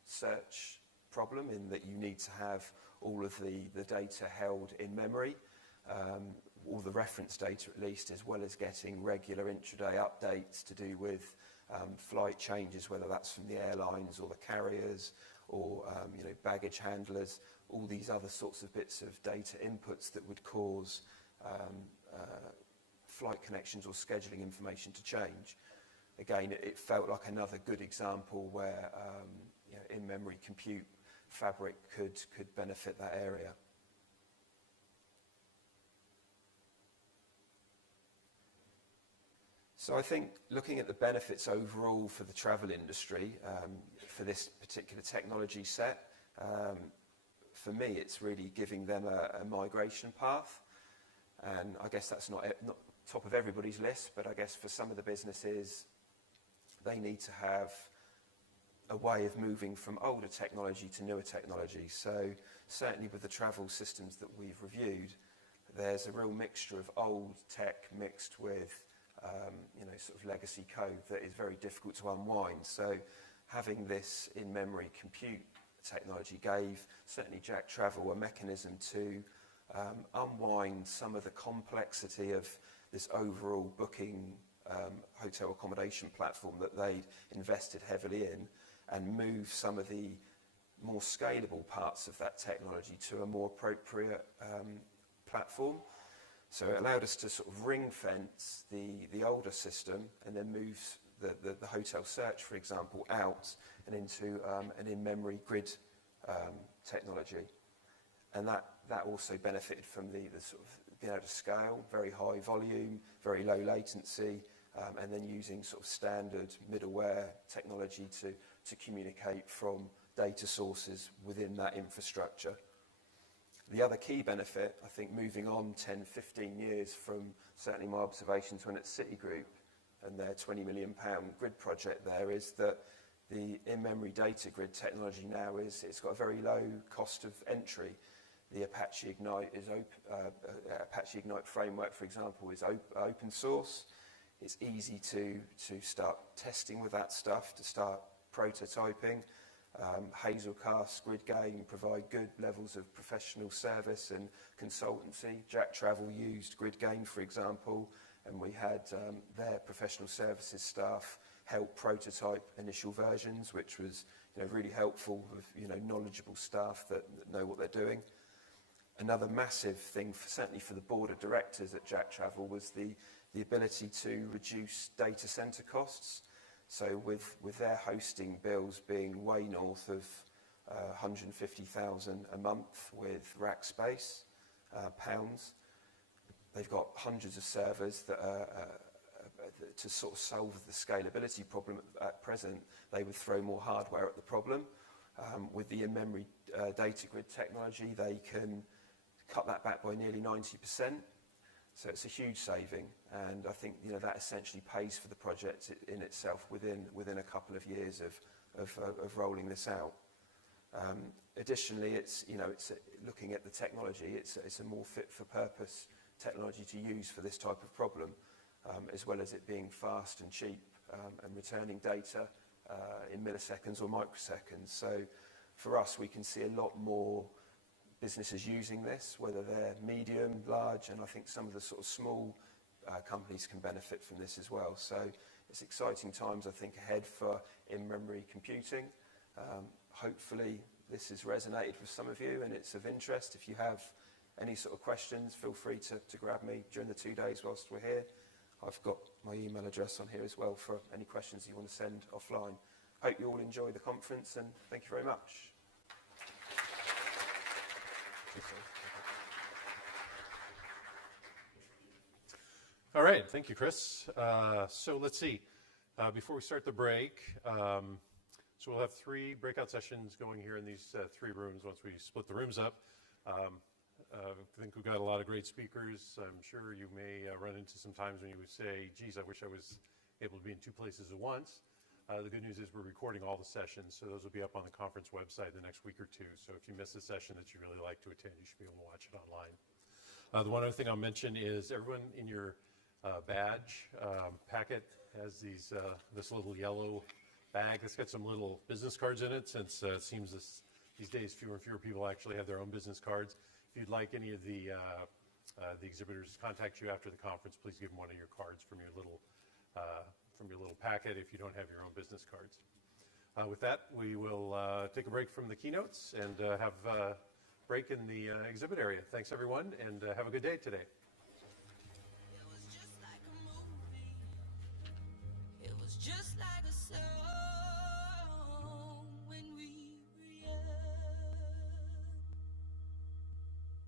search problem, in that you need to have all of the data held in memory, all the reference data at least, as well as getting regular intraday updates to do with flight changes, whether that's from the airlines or the carriers or baggage handlers, all these other sorts of bits of data inputs that would cause flight connections or scheduling information to change. Again, it felt like another good example where in-memory compute fabric could benefit that area. So I think looking at the benefits overall for the travel industry, for this particular technology set, for me it's really giving them a migration path. And I guess that's not top of everybody's list, but I guess for some of the businesses, they need to have a way of moving from older technology to newer technology. So certainly with the travel systems that we've reviewed, there's a real mixture of old tech mixed with sort of legacy code that is very difficult to unwind. So having this in-memory compute technology gave certainly Jack Travel a mechanism to unwind some of the complexity of this overall booking hotel accommodation platform that they'd invested heavily in, and move some of the more scalable parts of that technology to a more appropriate platform. So it allowed us to sort of ring fence the older system and then move the hotel search, for example, out and into an in-memory grid technology. And that also benefited from the sort of being able to scale, very high volume, very low latency, and then using sort of standard middleware technology to communicate from data sources within that infrastructure. The other key benefit, I think, moving on 10, 15 years from certainly my observations when at Citigroup and their £20 million grid project there, is that the in-memory data grid technology now it's got a very low cost of entry. The Apache Ignite Apache Ignite framework, for example, is open source. It's easy to start testing with that stuff, to start prototyping. Hazelcast, GridGain provide good levels of professional service and consultancy. Jack Travel used GridGain, for example, and we had their professional services staff help prototype initial versions, which was really helpful with knowledgeable staff that know what they're doing. Another massive thing, certainly for the board of directors at Jack Travel, was the ability to reduce data center costs. So with their hosting bills being way north of 150,000 a month with rack space, pounds, they've got hundreds of servers that are, to sort of solve the scalability problem at present, they would throw more hardware at the problem. With the in-memory data grid technology, they can cut that back by nearly 90%. So it's a huge saving, and I think that essentially pays for the project in itself within a couple of years of rolling this out. Additionally, it's looking at the technology. It's a more fit for purpose technology to use for this type of problem, as well as it being fast and cheap and returning data in milliseconds or microseconds. So for us, we can see a lot more businesses using this, whether they're medium, large, and I think some of the sort of small companies can benefit from this as well. So it's exciting times, I think, ahead for in-memory computing. Hopefully this has resonated with some of you and it's of interest. If you have any sort of questions, feel free to grab me during the 2 days whilst we're here. I've got my email address on here as well for any questions you want to send offline. Hope you all enjoy the conference and thank you very much. All right, thank you, Chris. So let's see. Before we start the break, so we'll have 3 breakout sessions going here in these 3 rooms once we split the rooms up. I think we've got a lot of great speakers. I'm sure you may run into some times when you would say, geez, I wish I was able to be in 2 places at once. The good news is we're recording all the sessions, so those will be up on the conference website in the next week or 2. So if you miss a session that you really like to attend, you should be able to watch it online. The one other thing I'll mention is everyone in your badge packet has these this little yellow bag that's got some little business cards in it, since it seems these days fewer and fewer people actually have their own business cards. If you'd like any of the exhibitors to contact you after the conference, please give them one of your cards from your little packet if you don't have your own business cards. With that, we will take a break from the keynotes and have a break in the exhibit area. Thanks, everyone, and have a good day today. It was just like a movie. It was just like a